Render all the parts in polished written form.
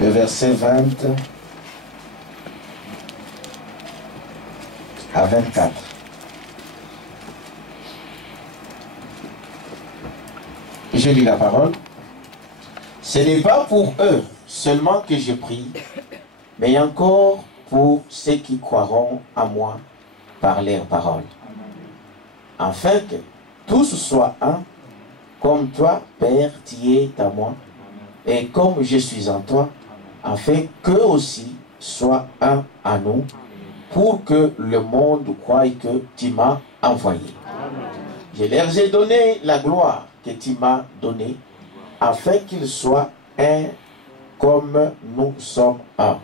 le verset 20 à 24. Je lis la parole. Ce n'est pas pour eux seulement que je prie, mais encore pour ceux qui croiront à moi par leurs paroles. Afin que tous soient un, comme toi, Père, tu es à moi, et comme je suis en toi, afin qu'eux aussi soient un à nous, pour que le monde croie que tu m'as envoyé. Je leur ai donné la gloire que tu m'as donnée, afin qu'ils soient un comme nous sommes un.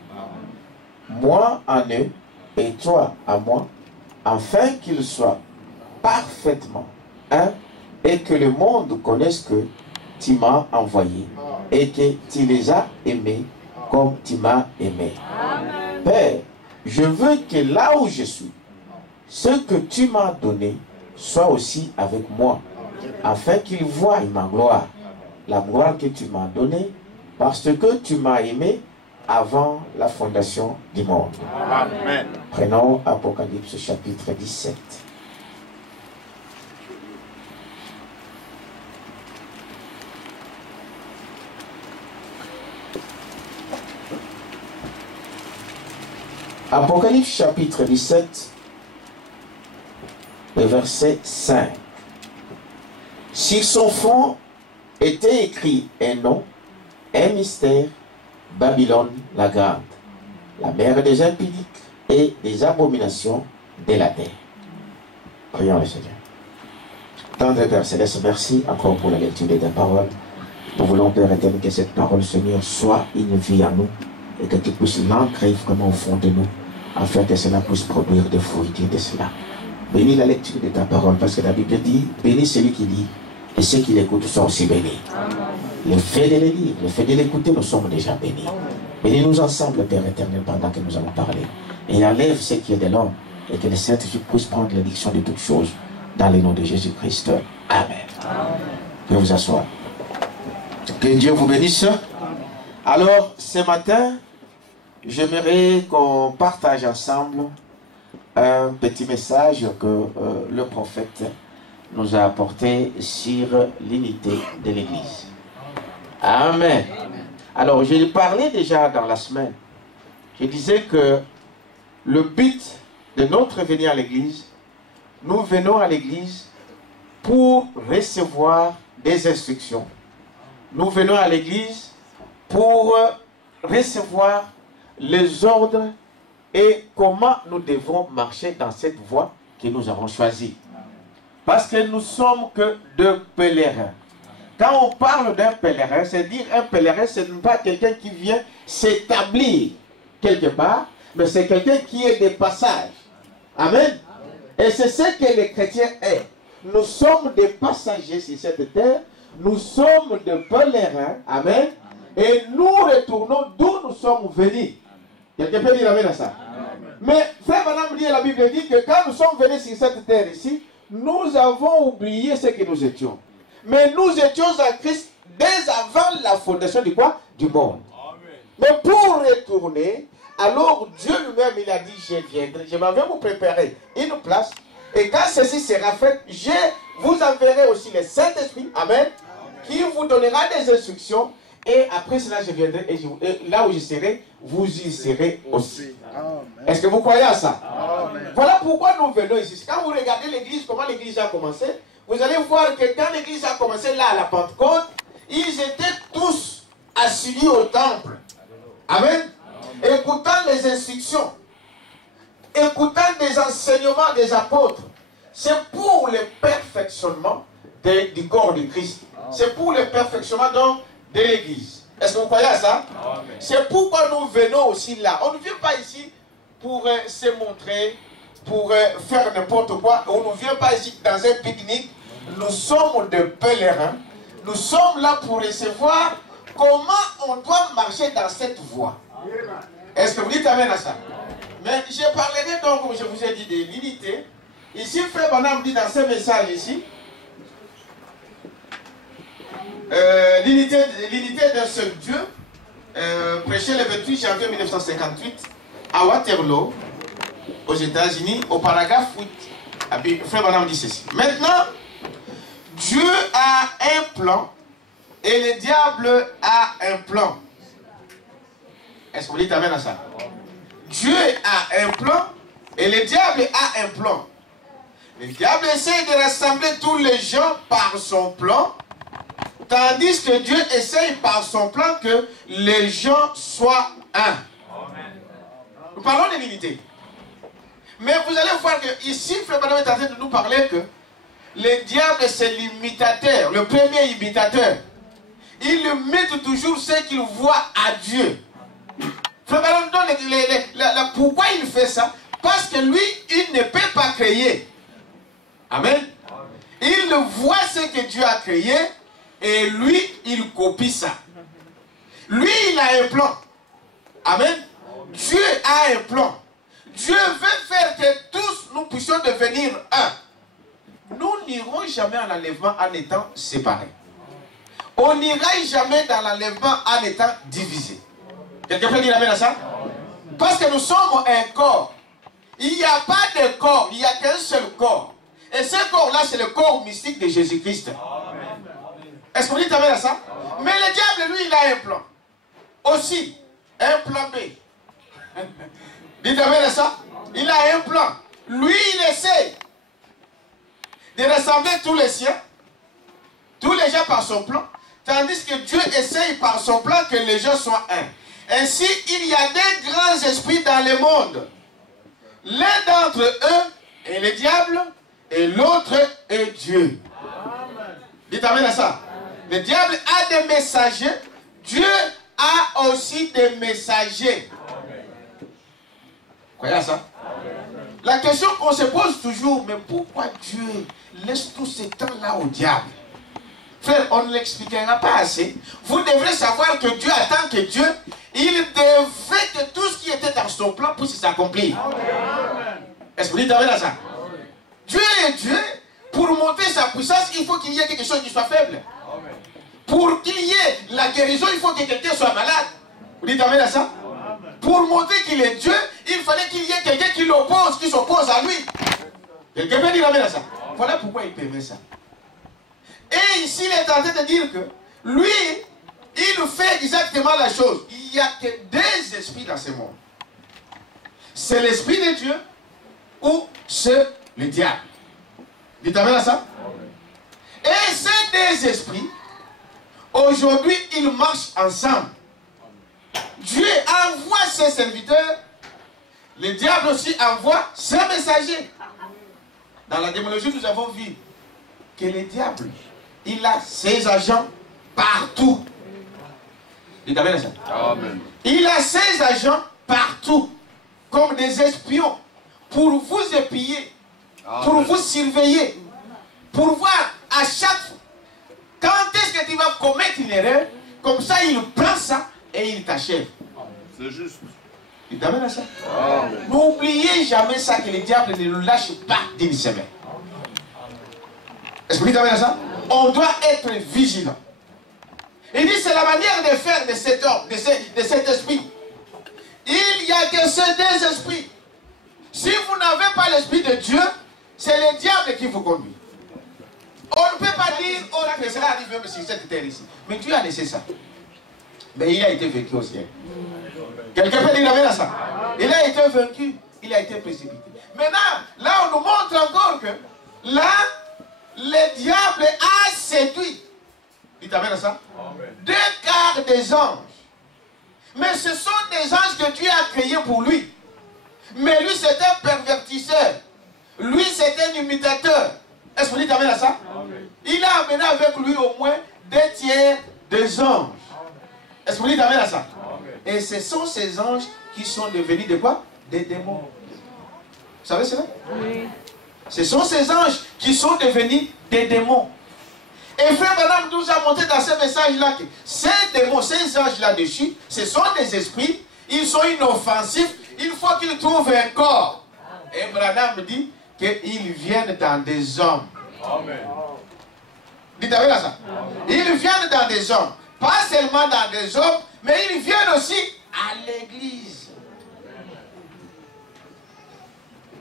Moi en eux et toi à moi, afin qu'ils soient parfaitement un et que le monde connaisse que tu m'as envoyé et que tu les as aimés comme tu m'as aimé. Amen. Père, je veux que là où je suis, ce que tu m'as donné soit aussi avec moi, afin qu'ils voient ma gloire, la gloire que tu m'as donnée, parce que tu m'as aimé avant la fondation du monde. Amen. Prenons Apocalypse chapitre 17. Apocalypse chapitre 17, le verset 5. Sur son front était écrit un nom, un mystère, Babylone la grande, la mère des impudiques et des abominations de la terre. Prions le Seigneur. Tendre Père Céleste, merci encore pour la lecture de ta parole. Nous voulons, Père éternel, que cette parole, Seigneur, soit une vie à nous et que tu puisses l'ancrer vraiment au fond de nous, afin que cela puisse produire des fruits de cela. Bénis la lecture de ta parole, parce que la Bible dit, bénis celui qui lit, et ceux qui l'écoutent sont aussi bénis. Le fait de les lire, le fait de l'écouter, nous sommes déjà bénis. Bénis-nous ensemble, Père éternel, pendant que nous allons parler. Et enlève ce qui est de l'homme, et que le Saint-Esprit puisse prendre l'édiction de toutes choses, dans le nom de Jésus-Christ. Amen. Veuillez vous asseoir. Que Dieu vous bénisse. Alors, ce matin, j'aimerais qu'on partage ensemble un petit message que le prophète nous a apporté sur l'unité de l'Église. Amen. Alors, je parlais déjà dans la semaine. Je disais que le but de notre venue à l'Église, nous venons à l'Église pour recevoir des instructions. Nous venons à l'Église pour recevoir les ordres et comment nous devons marcher dans cette voie que nous avons choisie. Parce que nous sommes que deux pèlerins. Quand on parle d'un pèlerin, c'est dire un pèlerin, ce n'est pas quelqu'un qui vient s'établir quelque part, mais c'est quelqu'un qui est de passage. Amen. Et c'est ce que les chrétiens est. Nous sommes des passagers sur cette terre, nous sommes des pèlerins. Amen. Et nous retournons d'où nous sommes venus. Quelqu'un peut dire amen à ça? Amen. Mais frère madame dit, la Bible dit que quand nous sommes venus sur cette terre ici, nous avons oublié ce que nous étions. Mais nous étions en Christ dès avant la fondation du quoi? Du monde. Amen. Mais pour retourner, alors Dieu lui-même il a dit, je viendrai, je m'en vais vous préparer une place. Et quand ceci sera fait, je vous enverrai aussi le Saint-Esprit, amen, qui vous donnera des instructions. Et après cela, je viendrai et là où je serai, vous y serez aussi. Est-ce que vous croyez à ça? Amen. Voilà pourquoi nous venons ici. Quand vous regardez l'église, comment l'église a commencé, vous allez voir que quand l'église a commencé là à la Pentecôte, ils étaient tous assis au temple. Amen. Écoutant les instructions, écoutant des enseignements des apôtres. C'est pour le perfectionnement du corps de Christ. C'est pour le perfectionnement de l'église. Est-ce que vous croyez à ça? C'est pourquoi nous venons aussi là. On ne vient pas ici pour se montrer, pour faire n'importe quoi. On ne vient pas ici dans un pique-nique. Nous sommes des pèlerins. Nous sommes là pour recevoir comment on doit marcher dans cette voie. Est-ce que vous dites amen à ça? Mais je parlerai donc, comme je vous ai dit, de l'unité. Ici, Frère Branham dit dans ce message ici, l'unité d'un seul Dieu, prêché le 28 janvier 1958 à Waterloo, aux États-Unis, au paragraphe 8. Frère Branham dit ceci. Maintenant, Dieu a un plan et le diable a un plan. Est-ce que vous dites amen à ça? Dieu a un plan et le diable a un plan. Le diable essaie de rassembler tous les gens par son plan, tandis que Dieu essaie par son plan que les gens soient un. Nous parlons de l'unité. Mais vous allez voir que ici, Frère Branham est en train de nous parler que le diable c'est l'imitateur, le premier imitateur. Il imite toujours ce qu'il voit à Dieu. Frère Branham donne pourquoi il fait ça? Parce que lui, il ne peut pas créer. Amen. Il voit ce que Dieu a créé et lui, il copie ça. Lui, il a un plan. Amen. Dieu a un plan. Dieu veut faire que tous nous puissions devenir un. Nous n'irons jamais à l'enlèvement en étant séparés. On n'ira jamais dans l'enlèvement en étant divisés. Quelqu'un peut dire amen à ça? Parce que nous sommes un corps. Il n'y a pas de corps, il n'y a qu'un seul corps. Et ce corps-là, c'est le corps mystique de Jésus-Christ. Est-ce que vous dites amen à ça? Mais le diable, lui, il a un plan. Aussi, un plan B. Dites amen à ça? Il a un plan. Lui, il essaie de rassembler tous les siens, tous les gens par son plan, tandis que Dieu essaye par son plan que les gens soient un. Ainsi, il y a des grands esprits dans le monde. L'un d'entre eux est le diable et l'autre est Dieu. Dites amen à ça. Le diable a des messagers, Dieu a aussi des messagers. Croyez à ça? La question qu'on se pose toujours, mais pourquoi Dieu laisse tout ce temps-là au diable? Frère, on ne l'expliquera pas assez. Vous devrez savoir que Dieu, en tant que Dieu, il devait que tout ce qui était dans son plan puisse s'accomplir. Est-ce que vous dites amen à ça? Dieu est Dieu. Pour monter sa puissance, il faut qu'il y ait quelque chose qui soit faible. Pour qu'il y ait la guérison, il faut que quelqu'un soit malade. Vous dites amen à ça? Pour montrer qu'il est Dieu, il fallait qu'il y ait quelqu'un qui l'oppose, qui s'oppose à lui. Quelqu'un peut dire amen à ça? Voilà pourquoi il permet ça. Et ici, il est en train de dire que lui, il fait exactement la chose. Il n'y a que deux esprits dans ce monde. C'est l'esprit de Dieu ou c'est le diable. Dites amen à ça? Et ces deux esprits, aujourd'hui, ils marchent ensemble. Dieu envoie ses serviteurs, le diable aussi envoie ses messagers. Dans la démonologie, nous avons vu que le diable, il a ses agents partout. Dites amen à ça. Amen. Il a ses agents partout, comme des espions, pour vous épier, pour vous surveiller, pour voir à chaque fois quand est-ce que tu vas commettre une erreur, comme ça il prend ça et il t'achève. C'est juste. Tu t'amènes à ça? N'oubliez jamais ça, que le diable ne nous lâche pas d'une semaine. Est-ce que tu t'amènes à ça? On doit être vigilant. Il dit c'est la manière de faire de cet homme, de cet esprit. Il n'y a que ces deux esprits. Si vous n'avez pas l'esprit de Dieu, c'est le diable qui vous conduit. On ne peut pas dire que cela arrive même sur cette terre ici. Mais Dieu a laissé ça. Mais il a été vaincu au ciel. Quelqu'un peut dire amen à ça? Il a été vaincu, il a été précipité. Maintenant, là on nous montre encore que là, le diable a séduit. Dites amen à ça? Deux quarts des anges. Mais ce sont des anges que Dieu a créés pour lui. Mais lui c'est un pervertisseur. Lui c'est un imitateur. Est-ce que vous dites amen à ça? Il a amené avec lui au moins 2 tiers des anges. Est-ce que vous dites amen à ça? Et ce sont ces anges qui sont devenus de quoi? Des démons. Vous savez cela? Oui. Ce sont ces anges qui sont devenus des démons. Et Frère Branham nous a montré dans ce message-là que ces démons, ces anges là-dessus, ce sont des esprits, ils sont inoffensifs, il faut qu'ils trouvent un corps. Et Branham dit qu'ils viennent dans des hommes. Amen. Dites amen à ça. Ils viennent dans des hommes. pas seulement dans des hommes, mais ils viennent aussi à l'église.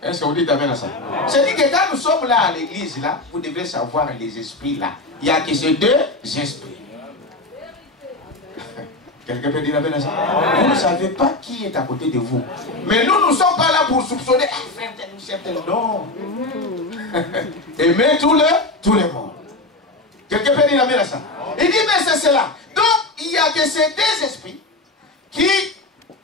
Est-ce que vous dites amen à ça? C'est-à-dire que quand nous sommes là à l'église, là, vous devez savoir les esprits là. Il n'y a que ces deux esprits. Quelqu'un peut dire amen à ça? Vous ne savez pas qui est à côté de vous. Mais nous ne sommes pas là pour soupçonner. Ah, frère, nous sommes non. Aimer tout le monde. Quelqu'un peut dire amen à ça? Il dit, mais c'est cela. Donc, il n'y a que ces deux esprits qui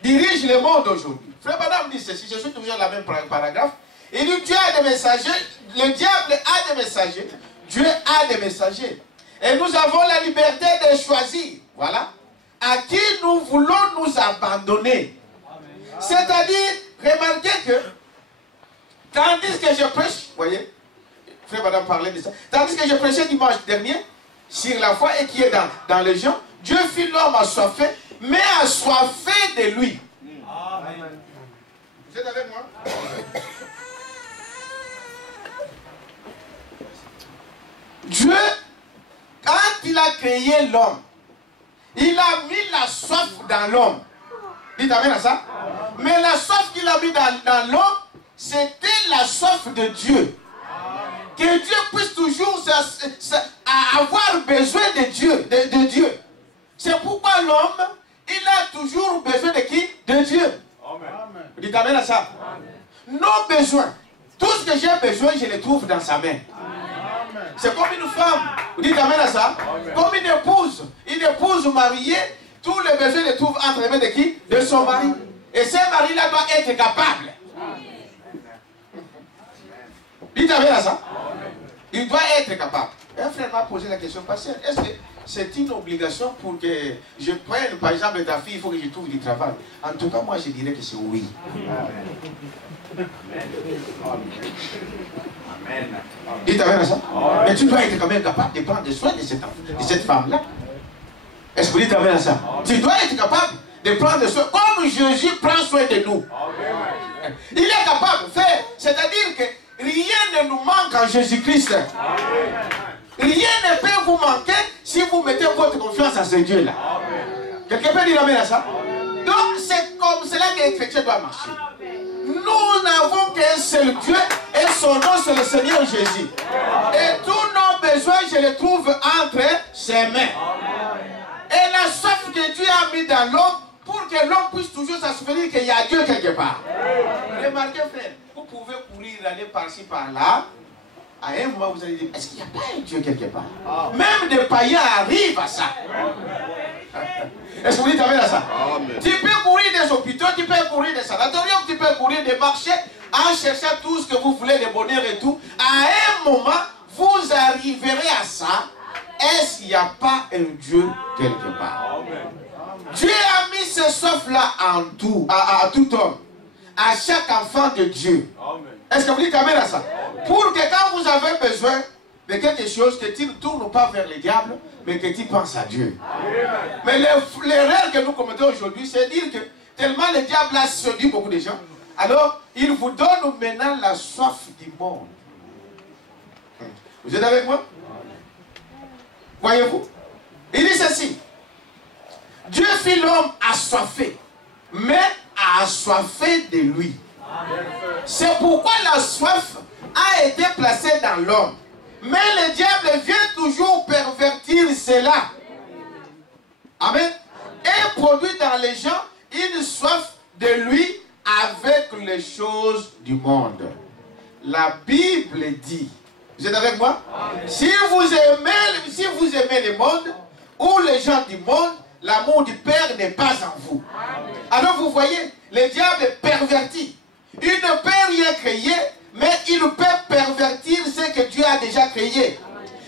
dirigent le monde aujourd'hui. Frère Madame dit ceci, je suis toujours dans la même paragraphe. Il dit, Dieu a des messagers, le diable a des messagers, Dieu a des messagers. Et nous avons la liberté de choisir, voilà, à qui nous voulons nous abandonner. C'est-à-dire, remarquez que, tandis que je prêche, voyez, frère Madame parlait de ça, tandis que je prêchais dimanche dernier, sur la foi et qui est dans les gens, Dieu fit l'homme assoiffé, mais assoiffé de lui. Amen. Vous êtes avec moi? Dieu, quand il a créé l'homme, il a mis la soif dans l'homme. Dites amen à ça? Mais la soif qu'il a mis dans l'homme, c'était la soif de Dieu. Que Dieu puisse toujours avoir besoin de Dieu. De Dieu. C'est pourquoi l'homme, il a toujours besoin de qui? De Dieu. Amen. Vous dites amen à ça? Amen. Nos besoins, tout ce que j'ai besoin, je les trouve dans sa main. C'est comme une femme. Vous dites amen à ça? Amen. Comme une épouse mariée, tous les besoins les trouve entre les mains de qui? De son mari. Et ce mari-là doit être capable. Dites amen à ça? Il doit être capable. Un frère m'a posé la question, pasteur, est-ce que c'est une obligation pour que je prenne, par exemple, ta fille, il faut que je trouve du travail? En tout cas, moi, je dirais que c'est oui. Amen. Dites amen à ça? Amen. Mais tu dois être quand même capable de prendre soin de cette femme-là. Est-ce que vous dites amen à ça? Amen. Tu dois être capable de prendre soin, comme Jésus prend soin de nous. Amen. Il est capable de faire, c'est-à-dire que rien ne nous manque en Jésus-Christ. Rien ne peut vous manquer si vous mettez votre confiance en ce Dieu-là. Quelqu'un peut dire amen à ça? Amen. Donc c'est comme cela que les chrétiens doivent marcher. Nous n'avons qu'un seul Dieu et son nom c'est le Seigneur Jésus. Et tous nos besoins, je les trouve entre ses mains. Et la soif que Dieu a mis dans l'homme pour que l'homme puisse toujours se souvenir qu'il y a Dieu quelque part. Remarquez frère, vous pouvez courir, aller par-ci, par-là. À un moment, vous allez dire, est-ce qu'il n'y a pas un Dieu quelque part? Même des païens arrivent à ça. Est-ce que vous dites amen à ça? Amen. Tu peux courir des hôpitaux, tu peux courir des sanatoriums, tu peux courir des marchés en cherchant tout ce que vous voulez, le bonheur et tout. À un moment, vous arriverez à ça. Est-ce qu'il n'y a pas un Dieu quelque part? Amen. Dieu a mis ce soif-là en tout, à tout homme, à chaque enfant de Dieu. Est-ce que vous dites amen à ça? Amen. Pour que quand vous avez besoin de quelque chose, que tu ne tournes pas vers le diable, mais que tu penses à Dieu. Amen. Mais l'erreur que nous commettons aujourd'hui, c'est dire que tellement le diable a séduit beaucoup de gens, alors il vous donne maintenant la soif du monde. Vous êtes avec moi? Voyez-vous? Il dit ceci. Dieu fit l'homme assoiffé, mais assoiffé de lui. C'est pourquoi la soif a été placée dans l'homme. Mais le diable vient toujours pervertir cela. Amen. Et produit dans les gens une soif de lui avec les choses du monde. La Bible dit, vous êtes avec moi? Si vous aimez le monde ou les gens du monde, l'amour du Père n'est pas en vous. Alors vous voyez, le diable est perverti. Il ne peut rien créer, mais il peut pervertir ce que Dieu a déjà créé.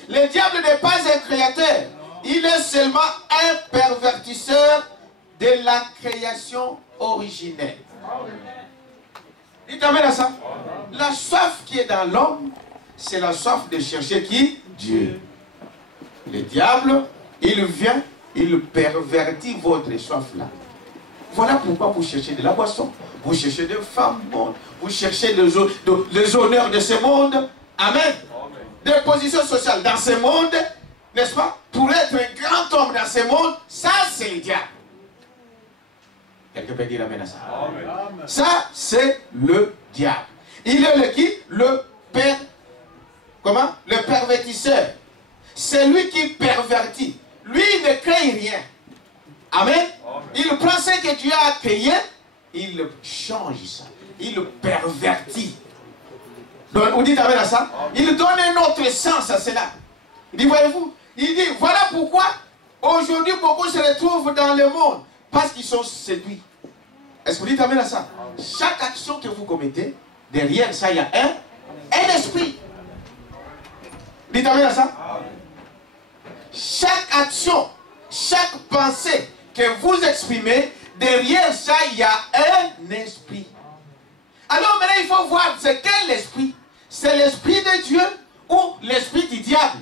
Le diable n'est pas un créateur. Il est seulement un pervertisseur de la création originelle. Dites amen à ça. La soif qui est dans l'homme, c'est la soif de chercher qui? Dieu. Le diable, il vient, il pervertit votre soif là. Voilà pourquoi vous cherchez de la boisson, vous cherchez des femmes mondes, vous cherchez les honneurs de ce monde. Amen. Des positions sociales dans ce monde. n'est-ce pas, pour être un grand homme dans ce monde, ça c'est le diable. Quelqu'un peut dire amen à ça. Amen. Ça c'est le diable. Il est le qui? Le père. Comment? Le pervertisseur. C'est lui qui pervertit. Lui il ne crée rien. Amen. Amen. Il prend ce que Dieu a créé, il le change ça. Il le pervertit. Donc, vous dites amen à ça? Amen. Il donne un autre sens à cela. Il dit, voyez-vous, il dit, voilà pourquoi aujourd'hui beaucoup se retrouvent dans le monde. Parce qu'ils sont séduits. Est-ce que vous dites amen à ça? Amen. Chaque action que vous commettez, derrière ça, il y a un esprit. Dites amen à ça? Amen. Chaque action, chaque pensée que vous exprimez, derrière ça, il y a un esprit. Alors maintenant, il faut voir, c'est quel esprit? C'est l'esprit de Dieu ou l'esprit du diable?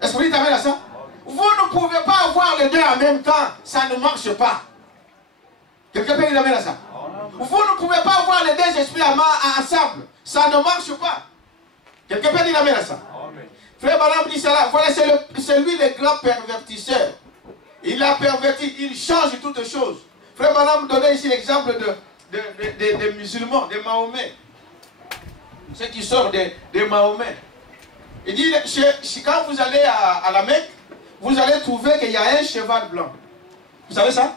Est-ce que vous dites amen à ça? Amen. Vous ne pouvez pas avoir les deux en même temps, ça ne marche pas. Quelqu'un peut dire amen à ça? Amen. Vous ne pouvez pas avoir les deux esprits ensemble, ça ne marche pas. Quelqu'un peut dire amen à ça? Amen. Frère Branham dit cela, voilà, c'est lui le grand pervertisseur. Il a perverti, il change toutes choses. Frère Branham donnait ici l'exemple des musulmans, de Mahomet. Ceux qui sortent de Mahomet. Il dit, quand vous allez à la Mecque, vous allez trouver qu'il y a un cheval blanc. Vous savez ça?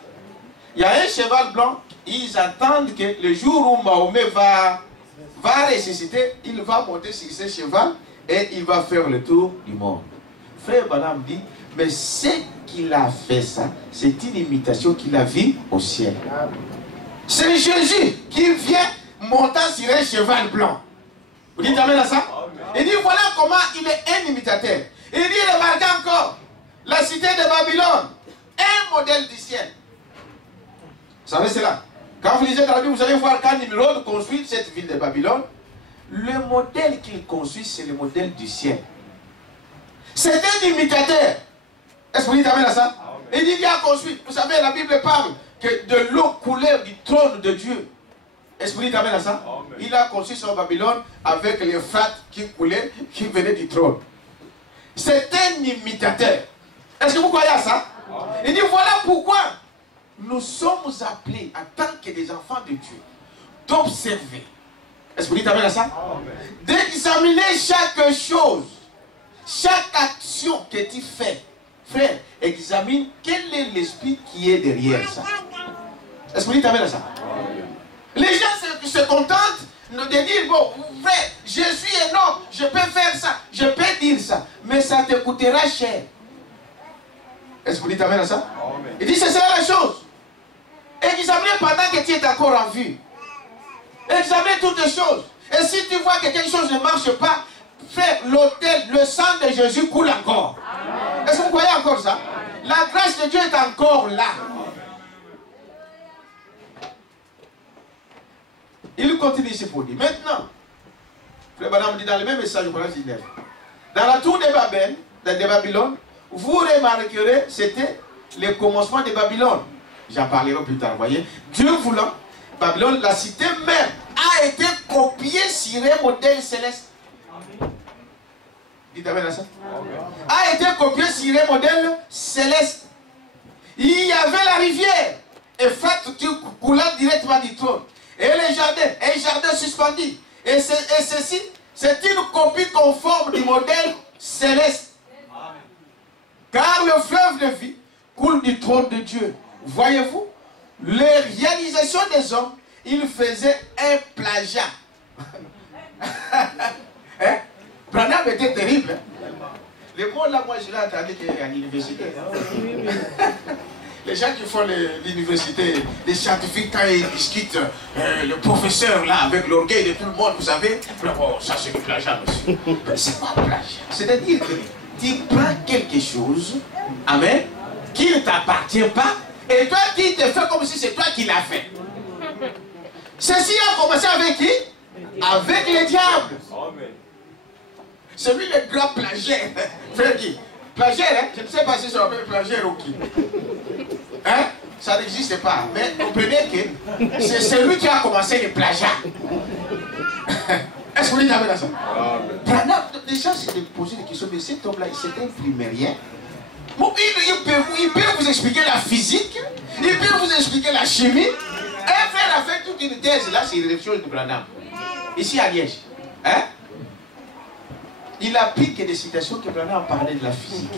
Il y a un cheval blanc, ils attendent que le jour où Mahomet va ressusciter, il va monter sur ce cheval et il va faire le tour du monde. Frère Branham dit, mais ce qu'il a fait ça, c'est une imitation qu'il a vue au ciel. C'est Jésus qui vient montant sur un cheval blanc. Vous dites amen à ça? Il dit voilà comment il est un imitateur. Il dit remarquez encore, la cité de Babylone, un modèle du ciel. Vous savez cela? Quand vous lisez dans la Bible, vous allez voir quand Nimrod construit cette ville de Babylone, le modèle qu'il construit, c'est le modèle du ciel. C'est un imitateur. Est-ce que vous dites amen à ça? Il dit il a construit. Vous savez, la Bible parle que de l'eau coulait du trône de Dieu. Est-ce que vous dites amen à ça? Amen. Il a construit son Babylone avec les l'Euphrate qui coulait, qui venait du trône. C'est un imitateur. Est-ce que vous croyez à ça? Amen. Il dit voilà pourquoi nous sommes appelés en tant que des enfants de Dieu d'observer. Est-ce que vous dites amen à ça? D'examiner chaque chose, chaque action que tu fais. Frère, examine quel est l'esprit qui est derrière ça. Est-ce que vous dites amen à ça? Les gens se contentent de dire, bon, frère, je suis un homme, je peux faire ça, je peux dire ça, mais ça te coûtera cher. Est-ce que vous dites amen à ça? Amen. Il dit, c'est ça la chose. Examine pendant que tu es encore en vue. Examine toutes les choses. Et si tu vois que quelque chose ne marche pas, fais l'autel, le sang de Jésus coule encore. Est-ce que vous croyez encore ça? La grâce de Dieu est encore là. Il continue ici pour dire. Maintenant, Frère Branham dit dans le même message au Coran 19, dans la tour de Babylone, vous remarquerez, c'était le commencement de Babylone. J'en parlerai plus tard, vous voyez. Dieu voulant, Babylone, la cité mère, a été copiée sur un modèle céleste. Dites amen à ça. A été copiée sur un modèle céleste. Il y avait la rivière, Euphrate coulant directement du trône. Et les jardins, un jardin suspendu. Et ceci, c'est une copie conforme du modèle céleste. Car le fleuve de vie coule du trône de Dieu. Voyez-vous, les réalisations des hommes, ils faisaient un plagiat. Hein? Branham était terrible. Hein? Le mot là, moi je l'ai entendu à l'université. Les gens qui font l'université, les scientifiques, quand ils discutent, le professeur là, avec l'orgueil de tout le monde, vous savez, oh, ça c'est du plagiat, monsieur. C'est pas plagiat. C'est-à-dire que tu prends quelque chose, amen, qui ne t'appartient pas, et toi tu te fais comme si c'est toi qui l'as fait. Ceci a commencé avec qui? Avec le diable. C'est lui le grand plagiaire. Frère Guy. Plagiaire, hein? Je ne sais pas si ça s'appelle plagiaire ou qui. Hein? Ça n'existe pas. Mais comprenez que c'est celui qui a commencé le plagiat. Est-ce que vous dites amen à ça? Branham, déjà, c'est de poser des questions, mais cet homme-là, c'était un primérien. Bon, il peut vous expliquer la physique, il peut vous expliquer la chimie, et faire a fait toute une thèse. Là, c'est une réflexion de Branham. Ici à Liège. Hein? Il a pris que des citations que Branham parlait de la physique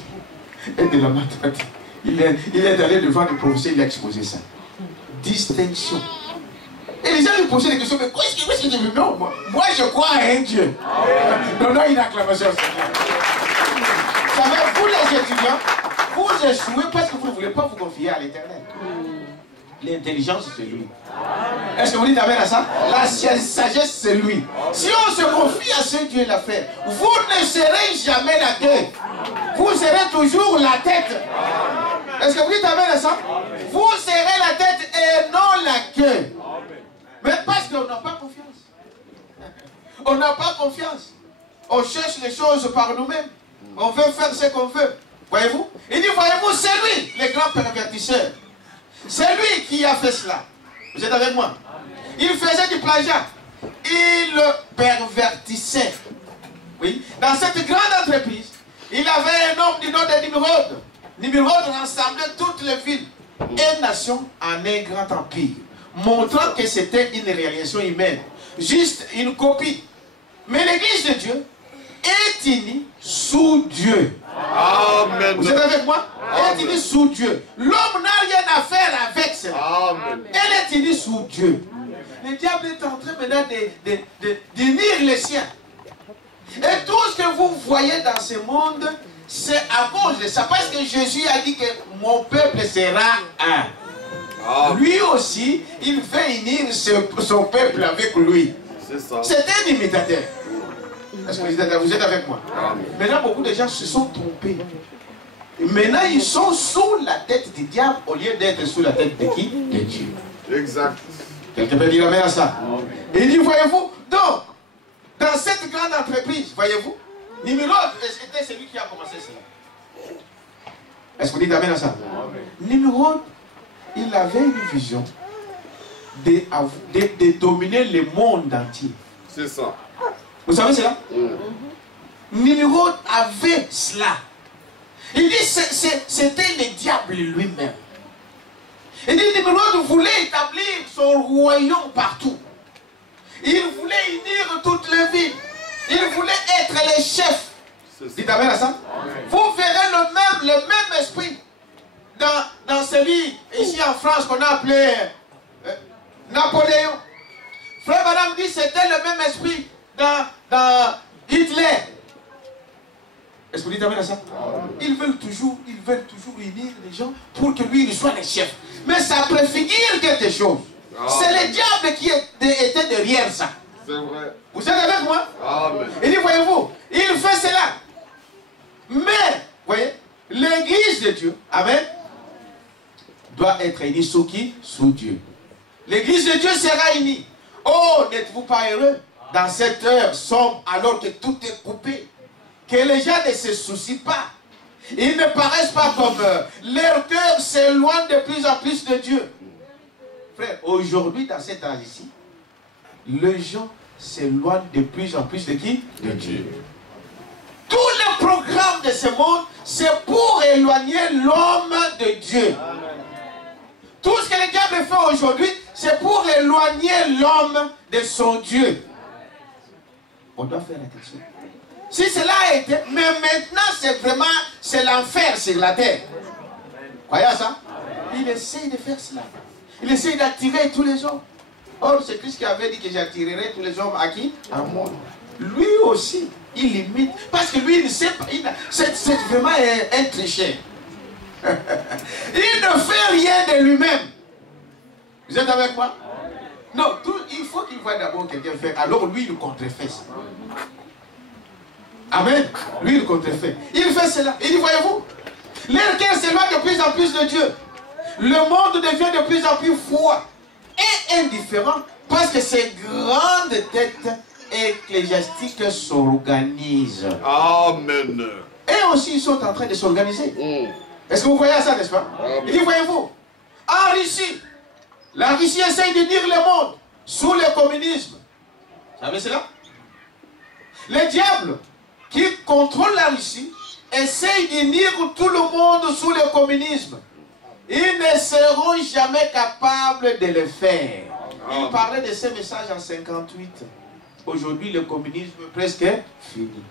et de la mathématique. Il est allé devant le professeur, il a exposé ça. Distinction. Et les gens lui posaient des questions, mais qu'est-ce que tu veux? Non, moi je crois à un Dieu. Non, une acclamation. Vous savez, vous les étudiants, vous échouez parce que vous ne voulez pas vous confier à l'éternel. L'intelligence, c'est lui. Est-ce que vous dites amen à ça? La sagesse, c'est lui. Si on se confie à ce Dieu l'a fait, vous ne serez jamais la tête. Vous serez toujours la tête. Est-ce que vous dites amen à ça? Vous serez la tête et non la queue. Mais parce qu'on n'a pas confiance. On n'a pas confiance. On cherche les choses par nous-mêmes. On veut faire ce qu'on veut. Voyez-vous? Il dit, voyez-vous, c'est lui, le grand pervertisseur. C'est lui qui a fait cela. Vous êtes avec moi? Il faisait du plagiat. Il pervertissait. Oui. Dans cette grande entreprise, il avait un homme du nom de Nimrod. Nimrod rassemblait toutes les villes et nations en un grand empire, montrant que c'était une réalisation humaine, juste une copie. Mais l'Église de Dieu est unie sous Dieu. Amen. Vous êtes avec moi? Elle est unie sous Dieu. L'homme n'a rien à faire avec cela. Amen. Elle est unie sous Dieu. Le diable est en train maintenant d'unir les siens. Et tout ce que vous voyez dans ce monde, c'est à cause de ça. Parce que Jésus a dit que mon peuple sera un. Lui aussi, il veut unir son peuple avec lui. C'est un imitateur. Est-ce que vous êtes avec moi? Maintenant, beaucoup de gens se sont trompés. Maintenant, ils sont sous la tête du diable au lieu d'être sous la tête de qui? De Dieu. Exact. Quelqu'un peut dire amen à ça? Il dit, voyez-vous, donc, dans cette grande entreprise, voyez-vous, Nimrod était celui qui a commencé cela. Est-ce que vous dites amen à ça? Nimrod, il avait une vision de dominer le monde entier. C'est ça. Vous savez cela? Nimrod avait cela. Il dit c'était le diable lui-même. Il dit Nimrod voulait établir son royaume partout. Il voulait unir toutes les villes. Il voulait être le chef. Dites amen à ça? Vous verrez le même esprit dans celui ici en France qu'on a appelé Napoléon. Frère Madame dit c'était le même esprit dans Hitler. Est-ce que vous dites amen à ça? Ils veulent toujours unir les gens pour que lui il soit le chef. Mais ça préfigure quelque chose. C'est le diable qui était derrière ça. C'est vrai. Vous êtes avec moi? Amen. Il dit, voyez-vous, il fait cela. Mais, voyez, l'église de Dieu, amen, doit être unie sous qui? Sous Dieu. L'église de Dieu sera unie. Oh, n'êtes-vous pas heureux dans cette heure sombre alors que tout est coupé? Que les gens ne se soucient pas. Ils ne paraissent pas comme leur cœur s'éloigne de plus en plus de Dieu. Frère, aujourd'hui, dans cet âge ici, les gens s'éloignent de plus en plus de qui? De Dieu. Tout le programme de ce monde, c'est pour éloigner l'homme de Dieu. Tout ce que le diable fait aujourd'hui, c'est pour éloigner l'homme de son Dieu. On doit faire attention. Si cela a été, mais maintenant c'est vraiment, c'est l'enfer sur la terre. Croyez à ça? Il essaye de faire cela. Il essaye d'attirer tous les hommes. Or, c'est Christ qui avait dit que j'attirerai tous les hommes à qui? À moi. Lui aussi, il imite. Parce que lui, il ne sait pas. C'est vraiment un tricheur. Il ne fait rien de lui-même. Vous êtes avec moi? Non, il faut qu'il voit d'abord quelqu'un faire. Alors lui, il contrefait ça. Amen. Lui, il contrefait. Il fait cela. Il dit, voyez-vous, leur cœur s'éloigne de plus en plus de Dieu. Le monde devient de plus en plus froid et indifférent parce que ces grandes têtes ecclésiastiques s'organisent. Amen. Et aussi, ils sont en train de s'organiser. Est-ce que vous voyez ça, n'est-ce pas? Il dit, voyez-vous, en Russie, la Russie essaye de dire le monde sous le communisme. Vous savez cela? Le diable qui contrôle la Russie essaye d'unir tout le monde sous le communisme. Ils ne seront jamais capables de le faire. Il parlait de ce message en 58. Aujourd'hui, le communisme est presque fini.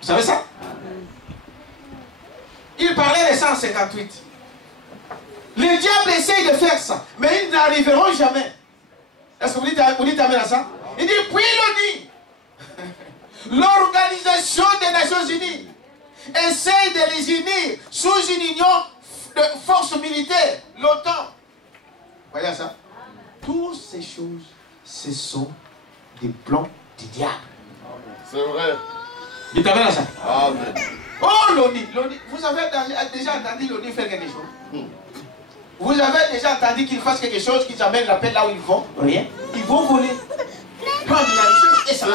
Vous savez ça? Il parlait de ça en 58. Le diable essaye de faire ça, mais ils n'arriveront jamais. Est-ce que vous dites amen à ça? Il dit, puis l'ONU, l'Organisation des Nations Unies, essaye de les unir sous une union de forces militaires, l'OTAN. Voyez ça? Toutes ces choses, ce sont des plans du diable. C'est vrai. Dites amen à ça. Amen. Oh, l'ONU, vous avez déjà entendu l'ONU faire quelque chose? Vous avez déjà entendu qu'ils fassent quelque chose, qu'ils amènent la paix là où ils vont? Rien. Ils vont voler. Prendre la richesse et ça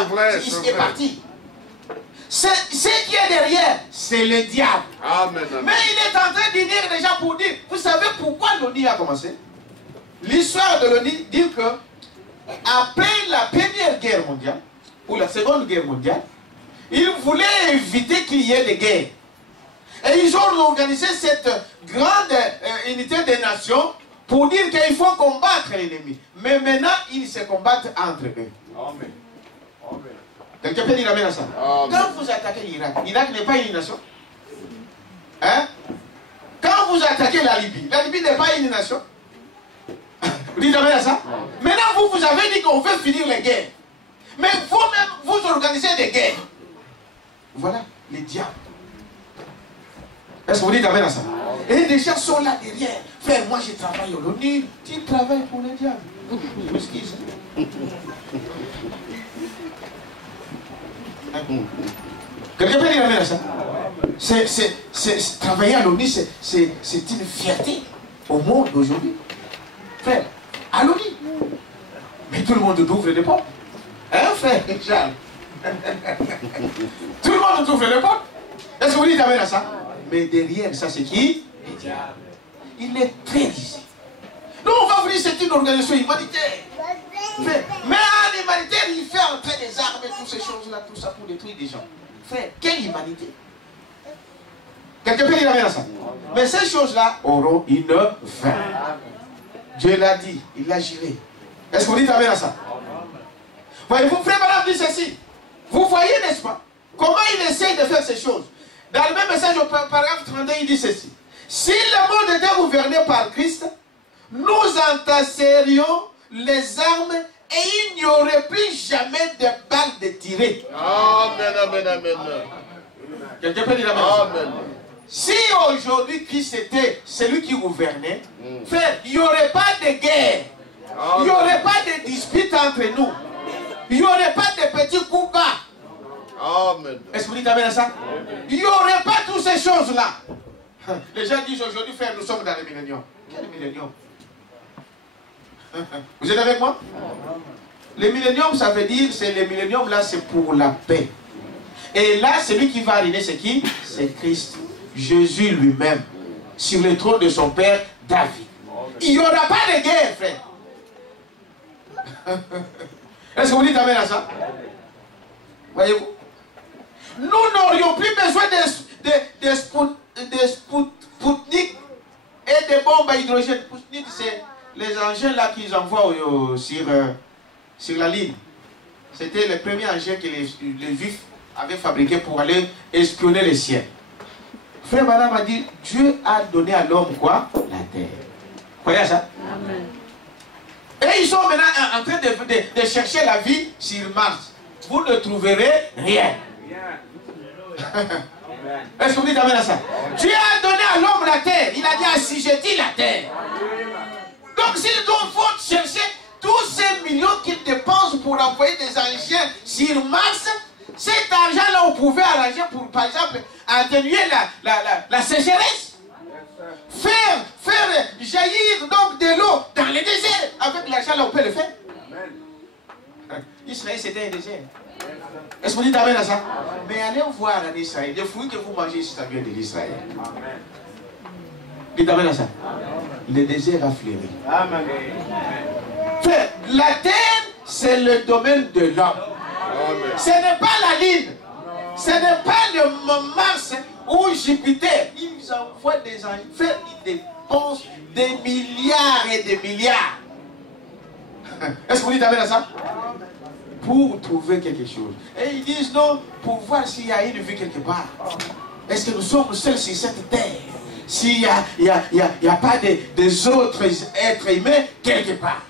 est parti. Ce qui est derrière, c'est le diable. Amen, amen. Mais il est en train d'unir déjà pour dire, vous savez pourquoi l'ONU a commencé? L'histoire de l'ONU dit que après la Première Guerre mondiale, ou la Seconde Guerre mondiale, ils voulaient éviter qu'il y ait des guerres. Et ils ont organisé cette grande unité des nations pour dire qu'il faut combattre l'ennemi. Mais maintenant, ils se combattent entre eux. Amen. Amen. Quelqu'un peut dire amen à ça? Amen. Quand vous attaquez l'Irak, l'Irak n'est pas une nation. Hein? Quand vous attaquez la Libye n'est pas une nation. Vous dites amen à ça? Maintenant, vous avez dit qu'on veut finir les guerres. Mais vous-même, vous organisez des guerres. Voilà les diables. Est-ce que vous dites amen à ça? Et des gens sont là derrière. Frère, moi je travaille au l'ONU. Tu travailles pour les diables. Excuse. Quelqu'un peut dire amen à ça? Travailler à l'ONU, c'est une fierté au monde aujourd'hui. Frère, à l'ONU. Mais tout le monde ouvre les portes. Hein, frère Charles? Tout le monde ouvre les portes. Est-ce que vous dites amen à ça? Mais derrière ça, c'est qui? Le diable. Il est très risé. Nous, on va vous dire c'est une organisation humanitaire. Mais en humanitaire, il fait entrer des armes et toutes ces choses-là, tout ça pour détruire des gens. Frère, quelle humanité? Quelqu'un peut dire amen à ça? Mais ces choses-là auront une fin. Dieu l'a dit, il l'a juré. Est-ce que vous dites amen à ça? Voyez-vous, frère Madame dit ceci. Vous voyez, n'est-ce pas, comment il essaye de faire ces choses? Dans le même message au paragraphe 32, il dit ceci. Si le monde était gouverné par Christ, nous entasserions les armes et il n'y aurait plus jamais de balles de tirer. Amen, amen, amen. Quelqu'un peut dire amen? Amen. Si aujourd'hui Christ était celui qui gouvernait, frère, il n'y aurait pas de guerre. Il n'y aurait pas de dispute entre nous. Il n'y aurait pas de petits coups bas. Amen. Est-ce que vous dites amen à ça? Il n'y aurait pas toutes ces choses-là. Les gens disent aujourd'hui, frère, nous sommes dans le millénium. Quel millénium? Vous êtes avec moi? Le millénium, ça veut dire, c'est le millénium là, c'est pour la paix. Et là, celui qui va arriver, c'est qui? C'est Christ. Jésus lui-même. Sur le trône de son père, David. Il n'y aura pas de guerre, frère. Est-ce que vous dites amen à ça? Voyez-vous? Nous n'aurions plus besoin de Spoutnik et de bombes à hydrogène. Spoutnik, c'est les engins là qu'ils envoient sur la ligne. C'était le premier engin que les Juifs avaient fabriqué pour aller espionner les ciels. Frère Madame a dit, Dieu a donné à l'homme quoi? La terre. Voyez ça? Amen. Et ils sont maintenant en train de chercher la vie sur Mars. Vous ne trouverez rien. Est-ce que vous dites amen à ça? Dieu a donné à l'homme la terre. Il a dit assujettis la terre. Donc s'il faut chercher tous ces millions qu'il dépense pour envoyer des engins sur Mars, cet argent-là on pouvait arranger pour, par exemple, atténuer la sécheresse. Faire jaillir donc de l'eau dans le désert. Avec l'argent là on peut le faire. Israël c'était un désert. Est-ce que vous dites amen à ça? Mais allez voir en Israël. Les fruits que vous mangez ici, ça vient de l'Israël. Dites amen à ça. Le désert a fleuri. La terre, c'est le domaine de l'homme. Ce n'est pas la Lune. Ce n'est pas le Mars ou Jupiter. Ils envoient des enfers, ils dépensent des milliards et des milliards. Est-ce que vous dites amen à ça? Pour trouver quelque chose. Et ils disent non, pour voir s'il y a une vie quelque part. Est-ce que nous sommes seuls sur cette terre? S'il n'y a pas des autres êtres humains quelque part.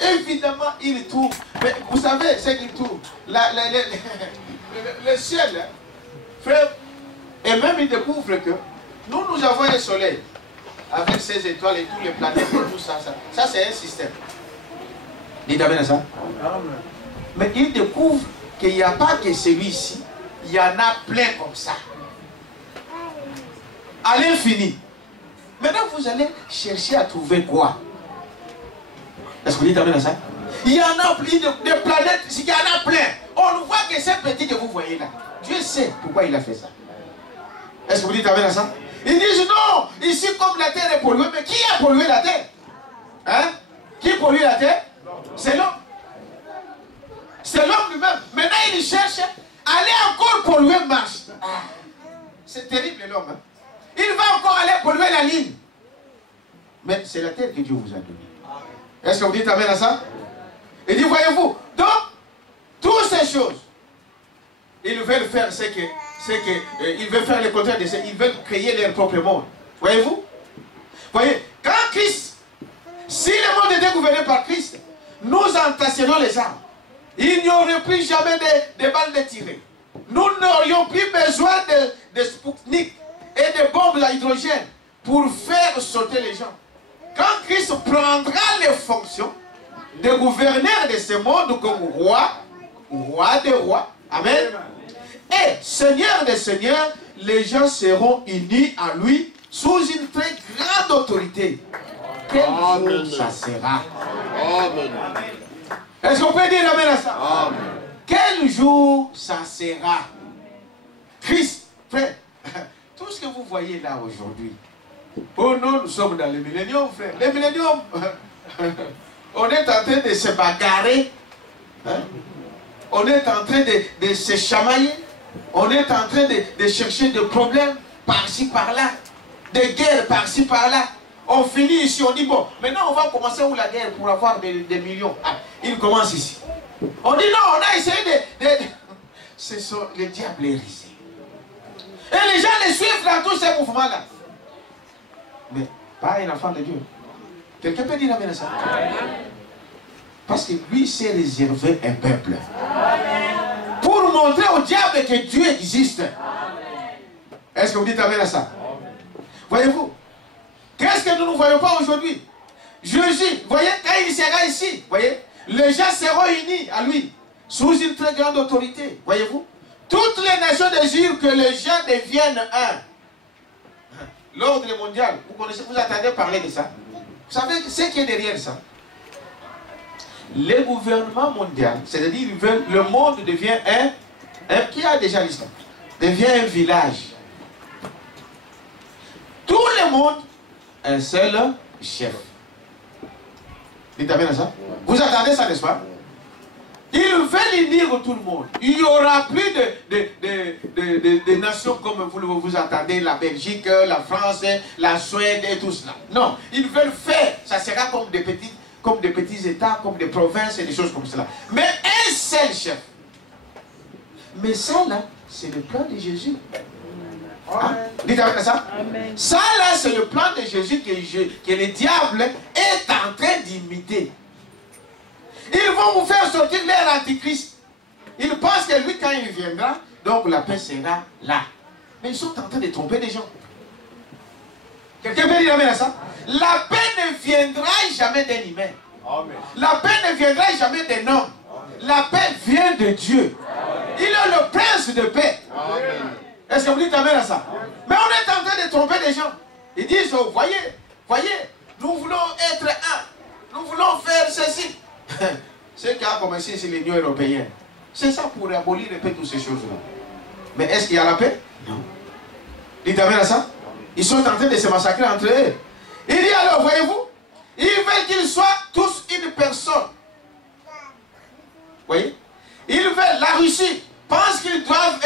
Évidemment, ils trouvent. Mais vous savez ce qu'ils trouvent? Le ciel, frère, et même ils découvrent que nous avons un soleil avec ses étoiles et tous les planètes et tout ça. Ça c'est un système. Dites amen à ça. Mais ils découvrent qu'il n'y a pas que celui-ci, il y en a plein comme ça. À l'infini. Maintenant, vous allez chercher à trouver quoi? Est-ce que vous dites amen à ça? Il y en a plein de planètes, il y en a plein. On ne voit que ces petits que vous voyez là. Dieu sait pourquoi il a fait ça. Est-ce que vous dites amen à ça? Ils disent non, ici comme la terre est polluée, mais qui a pollué la terre? Hein? Qui pollue la terre? C'est l'homme. C'est l'homme lui-même. Maintenant, il cherche à aller encore polluer Mars. C'est terrible l'homme. Hein? Il va encore aller polluer la ligne. Mais c'est la terre que Dieu vous a donnée. Est-ce que vous dites amen à ça? Il dit, voyez-vous, donc, toutes ces choses, ils veulent faire ils veulent faire le contraire de ça. Ils veulent créer leur propre monde. Voyez-vous? Voyez, quand Christ, si le monde était gouverné par Christ, nous entasserions les armes. Il n'y aurait plus jamais de balles de tirer. Nous n'aurions plus besoin de Spoutnik et de bombes à hydrogène pour faire sauter les gens. Quand Christ prendra les fonctions de gouverneur de ce monde comme roi des rois, amen, et seigneur des seigneurs, les gens seront unis à lui sous une très grande autorité. Quel jour ça sera? Amen. Est-ce qu'on peut dire amen à ça? Amen. Quel jour ça sera? Christ, frère, tout ce que vous voyez là aujourd'hui, oh non, nous sommes dans le millénium, frère. Le millénium, on est en train de se bagarrer, hein? On est en train de se chamailler, on est en train de chercher des problèmes par-ci par-là, des guerres par-ci par-là. On finit ici, on dit bon, maintenant on va commencer où la guerre pour avoir des millions. Ah, il commence ici. On dit non, on a essayé Ce sont les diables hérissés. Et les gens les suivent dans tous ces mouvements-là. Mais pas un enfant de Dieu. Quelqu'un peut dire amen à ça? Parce que lui s'est réservé un peuple. Pour montrer au diable que Dieu existe. Est-ce que vous dites amen à ça? Voyez-vous? Qu'est-ce que nous ne voyons pas aujourd'hui? Jésus, voyez, quand il sera ici, voyez, les gens seront unis à lui, sous une très grande autorité, voyez-vous. Toutes les nations désirent que les gens deviennent un. L'ordre mondial, vous connaissez, vous attendez parler de ça? Vous savez ce qui est derrière ça? Le gouvernement mondial, c'est-à-dire le monde devient qui a déjà l'histoire, devient un village. Tout le monde, un seul chef. Dites amen à ça? Vous attendez ça, n'est-ce pas? Ils veulent unir tout le monde. Il n'y aura plus de nations comme vous attendez, la Belgique, la France, la Suède et tout cela. Non, ils veulent faire, ça sera comme des petits États, comme des provinces et des choses comme cela. Mais un seul chef. Mais ça là, c'est le plan de Jésus. Ah, dites avec ça. Amen. Ça là, c'est le plan de Jésus que le diable est en train d'imiter. Ils vont vous faire sortir leur antichrist. Ils pensent que lui, quand il viendra, donc la paix sera là. Mais ils sont en train de tromper les gens. Quelqu'un peut dire amen à ça? La paix ne viendra jamais d'un humain. Amen. La paix ne viendra jamais d'un homme. La paix vient de Dieu. Amen. Il est le prince de paix. Amen. Est-ce que vous dites amen à ça? Mais on est en train de tromper les gens. Ils disent, oh, voyez, nous voulons être un. Nous voulons faire ceci. C'est qui a commencé ici l'Union européenne. C'est ça pour abolir un peu toutes ces choses-là. Mais est-ce qu'il y a la paix? Non. Dites amen à ça? Ils sont en train de se massacrer entre eux. Il dit alors, voyez-vous, ils veulent qu'ils soient tous une personne. Voyez? Ils veulent, la Russie pense qu'ils doivent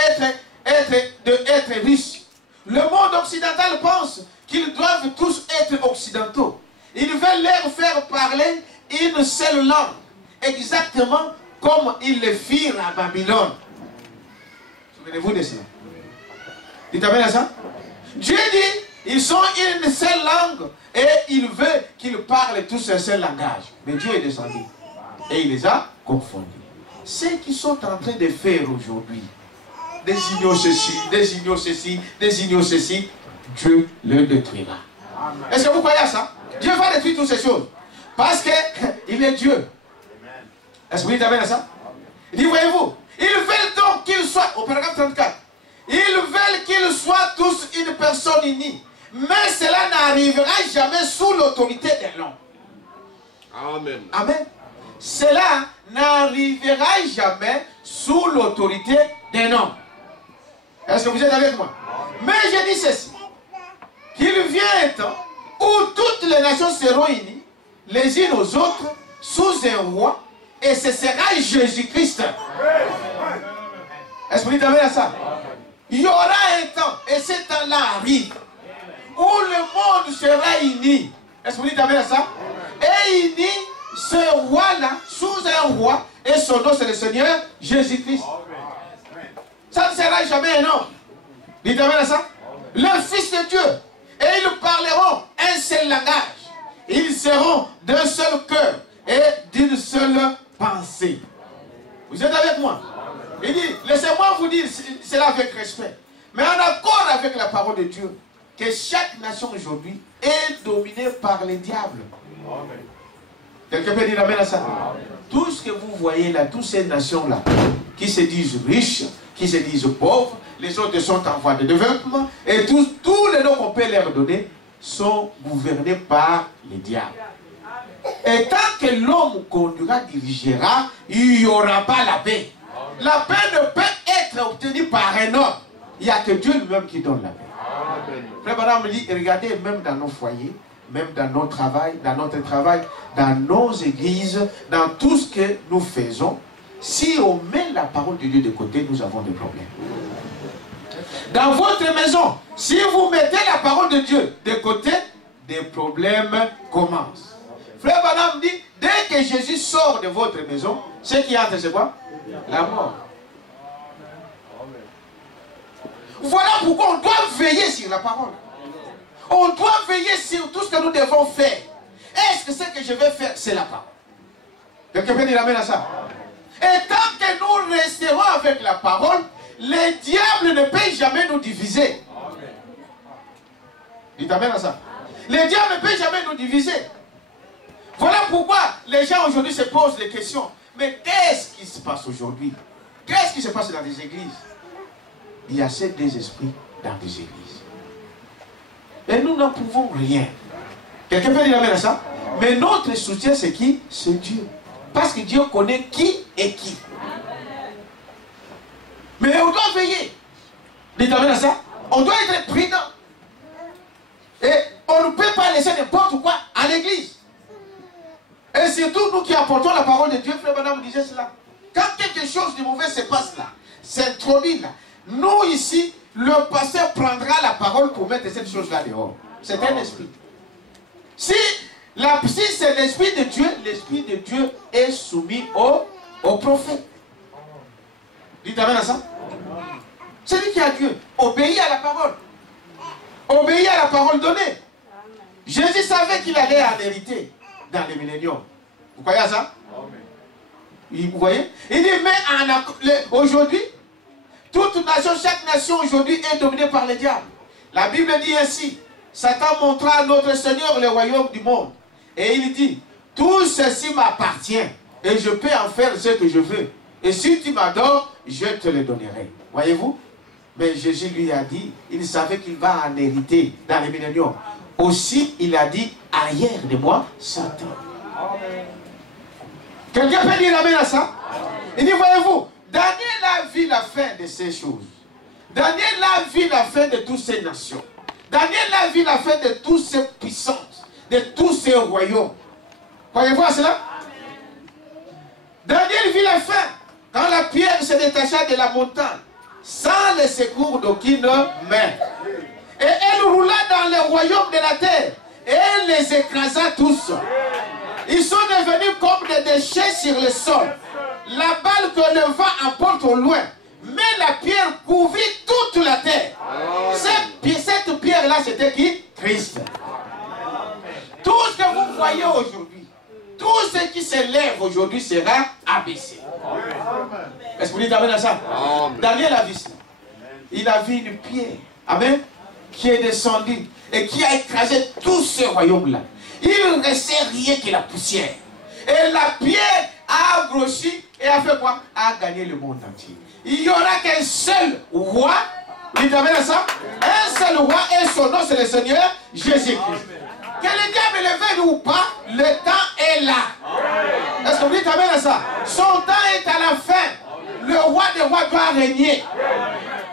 être riches. Le monde occidental pense qu'ils doivent tous être occidentaux. Ils veulent leur faire parler une seule langue, exactement comme ils le firent à Babylone. Souvenez-vous de cela. Dites amen à ça. Dieu dit, ils sont une seule langue et il veut qu'ils parlent tous un seul langage. Mais Dieu est descendu et il les a confondus. Ceux qui sont en train de faire aujourd'hui, désignons ceci, désignons ceci, désignons ceci, Dieu le détruira. Est-ce que vous croyez à ça? Dieu va détruire toutes ces choses. Parce qu'il est Dieu. Est-ce que vous dites amen à ça? Il dit, voyez-vous, ils veulent donc qu'ils soient, au paragraphe 34, ils veulent qu'ils soient tous une personne unie. Mais cela n'arrivera jamais sous l'autorité de l'homme. Amen. Amen. Cela n'arrivera jamais sous l'autorité d'un homme. Est-ce que vous êtes avec moi? Mais je dis ceci. Qu'il vient un temps où toutes les nations seront unies, les unes aux autres, sous un roi, et ce sera Jésus-Christ. Est-ce que vous dites amen à ça? Il y aura un temps, et ce temps-là arrive, où le monde sera uni. Est-ce que vous dites amen à ça? Et uni, ce roi-là, sous un roi, et son nom c'est le Seigneur Jésus-Christ. Ça ne sera jamais un homme. Dites amen à ça? Le Fils de Dieu. Et ils parleront un seul langage. Ils seront d'un seul cœur et d'une seule pensée. Vous êtes avec moi? Il dit, laissez-moi vous dire cela avec respect. Mais en accord avec la parole de Dieu, que chaque nation aujourd'hui est dominée par les diables. Quelqu'un peut dire amen à ça? Amen. Tout ce que vous voyez là, toutes ces nations-là, qui se disent riches, qui se disent pauvres, les autres sont en voie de développement, et tous les noms qu'on peut leur donner sont gouvernés par les diables. Et tant que l'homme conduira, dirigera, il n'y aura pas la paix. La paix ne peut être obtenue par un homme. Il n'y a que Dieu lui-même qui donne la paix. Frère Madame me dit, regardez même dans nos foyers, même dans notre travail, dans nos églises, dans tout ce que nous faisons, si on met la parole de Dieu de côté, nous avons des problèmes. Dans votre maison, si vous mettez la parole de Dieu de côté, des problèmes commencent. Frère Branham dit, dès que Jésus sort de votre maison, ce qui entre, c'est quoi? La mort. Voilà pourquoi on doit veiller sur la parole. On doit veiller sur tout ce que nous devons faire. Est-ce que ce que je vais faire, c'est la parole? Quelqu'un peut dire amen à ça? Et tant que nous resterons avec la parole, les diables ne peuvent jamais nous diviser. Dites amen à ça. Les diables ne peuvent jamais nous diviser. Voilà pourquoi les gens aujourd'hui se posent des questions. Mais qu'est-ce qui se passe aujourd'hui? Qu'est-ce qui se passe dans les églises? Il y a ces deux esprits dans les églises. Et nous n'en pouvons rien. Quelqu'un peut dire amen à ça? Mais notre soutien, c'est qui? C'est Dieu. Parce que Dieu connaît qui est qui. Mais on doit veiller. Dites amen à ça? On doit être prudent. Et on ne peut pas laisser n'importe quoi à l'église. Et surtout nous qui apportons la parole de Dieu, frère Madame disait cela. Quand quelque chose de mauvais se passe là, s'introduit là, nous ici, le pasteur prendra la parole pour mettre cette chose-là dehors. C'est un esprit. Si c'est l'esprit de Dieu est soumis au prophète. Dites amen à ça. Celui qui a Dieu, obéit à la parole. Obéit à la parole donnée. Jésus savait qu'il allait en hériter dans les milléniums. Vous croyez à ça? Vous voyez? Il dit, mais aujourd'hui, toute nation, chaque nation aujourd'hui est dominée par les diables. La Bible dit ainsi, Satan montra à notre Seigneur le royaume du monde. Et il dit, tout ceci m'appartient et je peux en faire ce que je veux. Et si tu m'adores, je te le donnerai. Voyez-vous? Mais Jésus lui a dit, il savait qu'il va en hériter dans les milléniums. Aussi, il a dit, arrière de moi, Satan. Quelqu'un peut dire amen à ça? Il dit, voyez-vous, Daniel a vu la fin de ces choses. Daniel a vu la fin de toutes ces nations. Daniel a vu la fin de toutes ces puissances, de tous ces royaumes. Voyez-vous à cela? Daniel vit la fin. quand la pierre se détacha de la montagne, sans le secours d'aucune main. Et elle roula dans le royaume de la terre, et les écrasa tous. Ils sont devenus comme des déchets sur le sol. La balle que le vent emporte au loin. Mais la pierre couvrit toute la terre. Cette pierre-là, c'était qui? Christ. Tout ce que vous voyez aujourd'hui, tout ce qui s'élève aujourd'hui sera abaissé. Est-ce que vous dites amen à ça? Daniel a vu ça. Il a vu une pierre, amen, qui est descendue et qui a écrasé tout ce royaume-là. Il ne restait rien que la poussière. Et la pierre a grossi et a fait quoi? A gagné le monde entier. Il n'y aura qu'un seul roi. Dites amen à ça? Un seul roi et son nom c'est le Seigneur Jésus-Christ. Que le diable le veuille ou pas, le temps est là. Est-ce que vous dites amen à ça? Son temps est à la fin. Le roi des rois doit régner.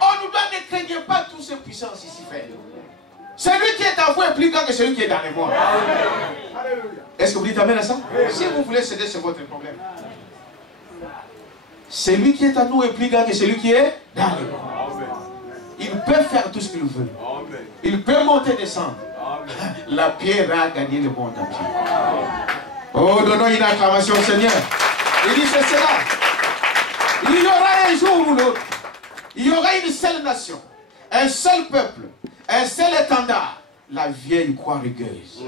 On nous doit ne craignez pas toutes ces puissances ici fait. Celui qui est en vous est plus grand que celui qui est dans les morts. Est-ce que vous dites amen à ça? Si vous voulez céder sur votre problème. Celui qui est à nous est plus grand que celui qui est dans les morts. Il peut faire tout ce qu'il veut. Il peut monter et descendre. La pierre a gagné le monde entier. Oh, donnons une acclamation au Seigneur. Il dit c'est cela. Il y aura un jour ou l'autre. Il y aura une seule nation. Un seul peuple. Un seul étendard. La vieille croix rugueuse.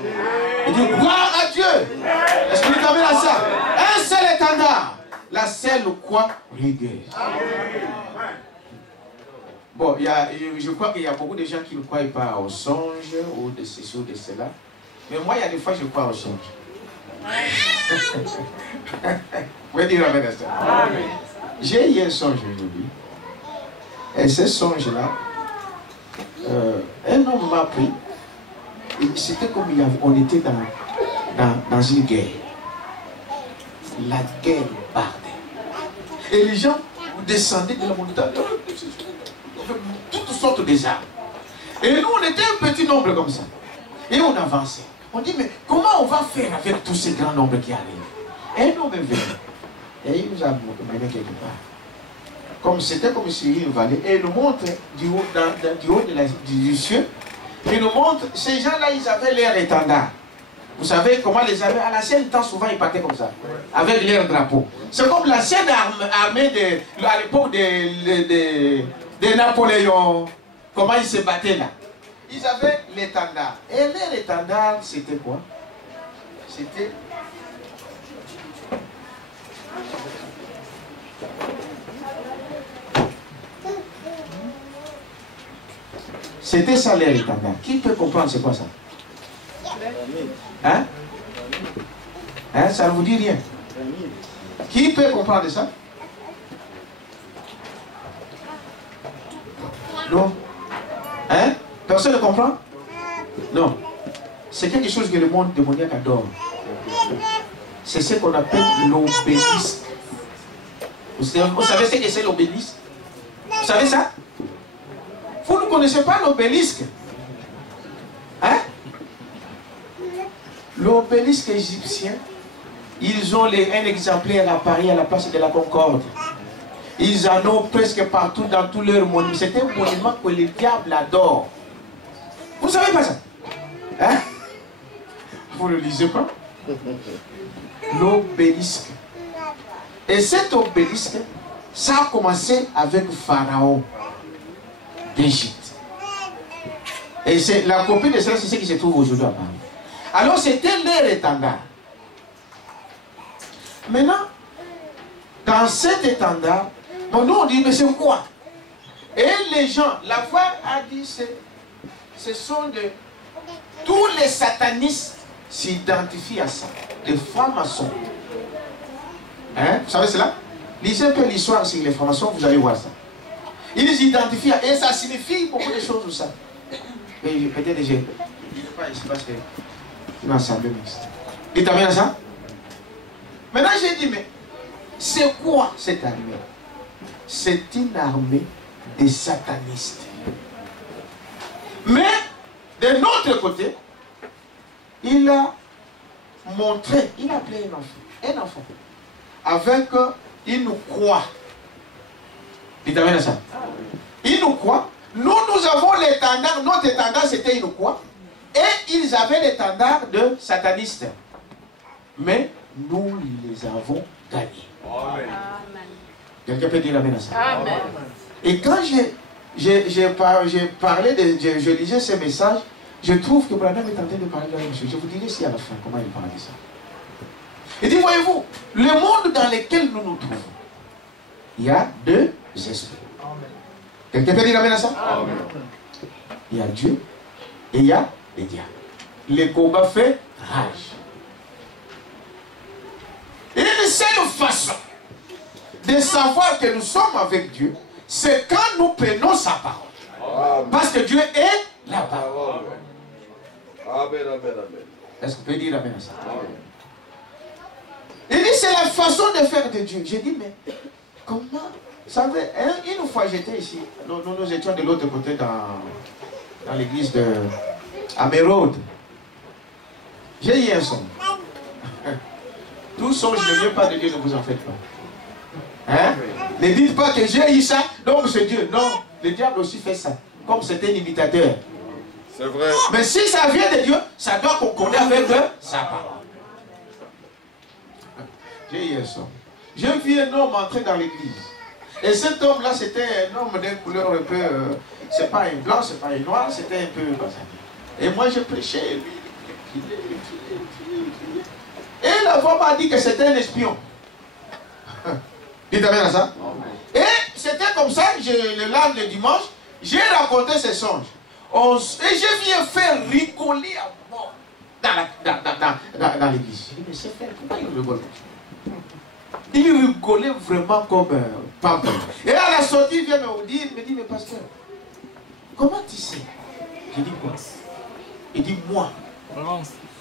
Il dit gloire à Dieu. Est-ce que vous avez à ça? Un seul étendard. La seule croix rugueuse. Bon, je crois qu'il y a beaucoup de gens qui ne croient pas aux songes ou de ceci ou de cela. Mais moi, il y a des fois, je crois aux songes. Vous pouvez dire amen à ça. J'ai eu un songe aujourd'hui. Et ce songe-là, un homme m'a pris. C'était comme on était dans une guerre. La guerre bardait. Et les gens descendaient de la montagne. Toutes sortes de armes. Et nous, on était un petit nombre comme ça. Et on avançait. On dit, mais comment on va faire avec tous ces grands nombres qui arrivent? Et un homme est venu. Et il nous a mené quelque part. Comme c'était comme si il valait. Et il nous montre du haut du ciel. Il nous montre, ces gens-là, ils avaient l'air étendard. Vous savez comment les armées, à l'ancienne temps, souvent, ils partaient comme ça. Avec leur drapeau. C'est comme l'ancienne armée à l'époque de Napoléon. Comment ils se battaient là. Ils avaient l'étendard. Et leur étendard, c'était quoi? C'était... C'était ça leur étendard. Qui peut comprendre c'est quoi ça? Hein? Hein? Ça ne vous dit rien? Qui peut comprendre ça? Non? Hein? Personne ne comprend? Non. C'est quelque chose que le monde démoniaque adore. C'est ce qu'on appelle l'obélisque. Vous savez ce que c'est l'obélisque? Vous savez ça? Vous ne connaissez pas l'obélisque? Hein? L'obélisque égyptien, ils ont un exemplaire à Paris à la place de la Concorde. Ils en ont presque partout dans tous leurs monuments. C'est un monument que le diable adore. Vous ne savez pas ça? Hein? Vous ne le lisez pas? L'obélisque. Et cet obélisque, ça a commencé avec Pharaon d'Égypte. Et c'est la copie de cela, c'est ce qui se trouve aujourd'hui à Paris. Alors c'était leur étendard. Maintenant, dans cet étendard, bon, nous on dit, mais c'est quoi? Et les gens, la foi a dit, ce sont tous les satanistes s'identifient à ça. Les francs-maçons. Hein? Vous savez cela? Lisez un peu l'histoire sur les francs-maçons, vous allez voir ça. Ils s'identifient, et ça signifie beaucoup de choses ou ça. Mais peut-être que je ne dis pas ici parce que c'est une assemblée mixte. Dites amen à ça? Maintenant j'ai dit, mais c'est quoi cette armée? C'est une armée des satanistes. Mais, de notre côté, il a montré, il a appelé un enfant, avec une croix Dites amen à ça. Ils nous croient. Nous avons l'étendard. Notre étendard, c'était ils nous croient. Et ils avaient l'étendard de satanistes. Mais nous les avons gagnés. Amen. Quelqu'un peut dire amen à ça. Amen. Et quand j'ai parlé, je lisais ces messages, je trouve que Branham est en train de parler de la même chose. Je vous dirai si à la fin comment il parle de ça. Il dit, voyez-vous, le monde dans lequel nous nous trouvons, il y a deux esprits. Quelqu'un peut dire amen à ça? Amen. Il y a Dieu et il y a les diables. Le combat fait rage. Et une seule façon de savoir que nous sommes avec Dieu, c'est quand nous prenons sa parole. Amen. Parce que Dieu est la parole. Amen, amen, amen. Est-ce qu'on peut dire amen à ça? Amen. Il dit, c'est la façon de faire de Dieu. J'ai dit, mais comment? Vous savez, une fois j'étais ici, nous étions de l'autre côté dans l'église de Amérode. J'ai eu un songe. Tout songe ne vient pas de Dieu, ne vous en faites pas. Hein? Ne dites pas que j'ai eu ça, donc c'est Dieu. Non, le diable aussi fait ça. Comme c'était un imitateur. C'est vrai. Mais si ça vient de Dieu, ça doit concorder avec sa parole. J'ai eu un songe. J'ai vu un homme entrer dans l'église. Et cet homme-là, c'était un homme d'une couleur un peu... c'est pas un blanc, c'est pas un noir, c'était un peu... Et moi, je prêchais, lui, il criait. Et la voix m'a dit que c'était un espion. Dites amen à ça. Et c'était comme ça, le dimanche, j'ai raconté ces songes. Et je viens faire rigoler à mort dans l'église. Je dis, mais c'est fait, pourquoi il rigole? Il rigolait vraiment comme pas. Et à la sortie, il vient me dire, il me dit, mais pasteur, comment tu sais? Je dis quoi? Il dit, moi,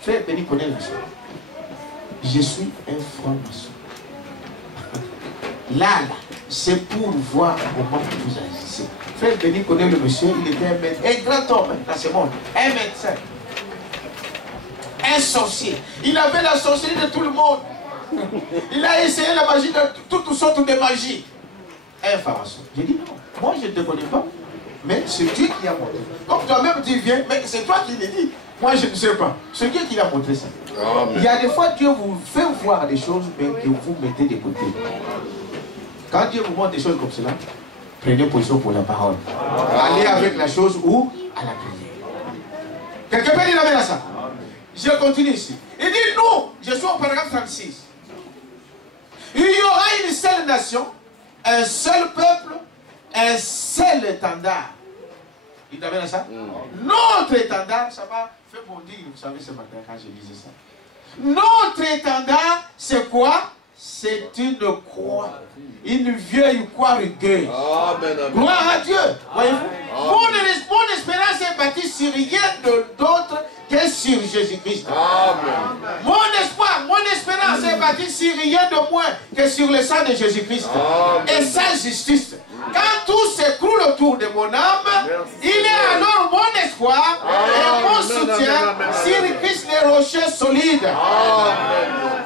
frère Béni connaît la chose. Je suis un franc-maçon. Là, c'est pour voir comment vous agissez. Frère Béni connaît le monsieur, il était un grand homme dans ce monde, un médecin, un sorcier. Il avait la sorcellerie de tout le monde. Il a essayé la magie de toutes sortes de magie. Un franc-maçon. J'ai dit non, moi je ne te connais pas, mais c'est Dieu qui a montré. Comme toi-même tu viens, mais c'est toi qui l'as dit. Moi je ne sais pas. C'est Dieu qui l'a montré ça. Amen. Il y a des fois Dieu vous fait voir des choses, mais que vous mettez de côté. Quand Dieu vous montre des choses comme cela, prenez position pour la parole. Allez avec la chose ou à la prière. Quelqu'un peut dire amen à ça? Je continue ici. Il dit nous, je suis au paragraphe 36. Il y aura une seule nation, un seul peuple, un seul étendard. Il amen à ça? Notre étendard, ça m'a fait bondir, vous savez, ce matin quand je disais ça. Notre étendard, c'est quoi? C'est une croix. Une vieille croix rugueuse. Amen, amen. Gloire à Dieu. Voyez-vous? Mon espérance est bâtie sur rien d'autre que sur Jésus-Christ. Amen. Mon espoir, mon espérance est bâtie sur rien de moins que sur le sang de Jésus-Christ. Et sa justice. Quand tout s'écroule autour de mon âme, il est alors mon espoir et mon soutien sur Christ les rochers solides.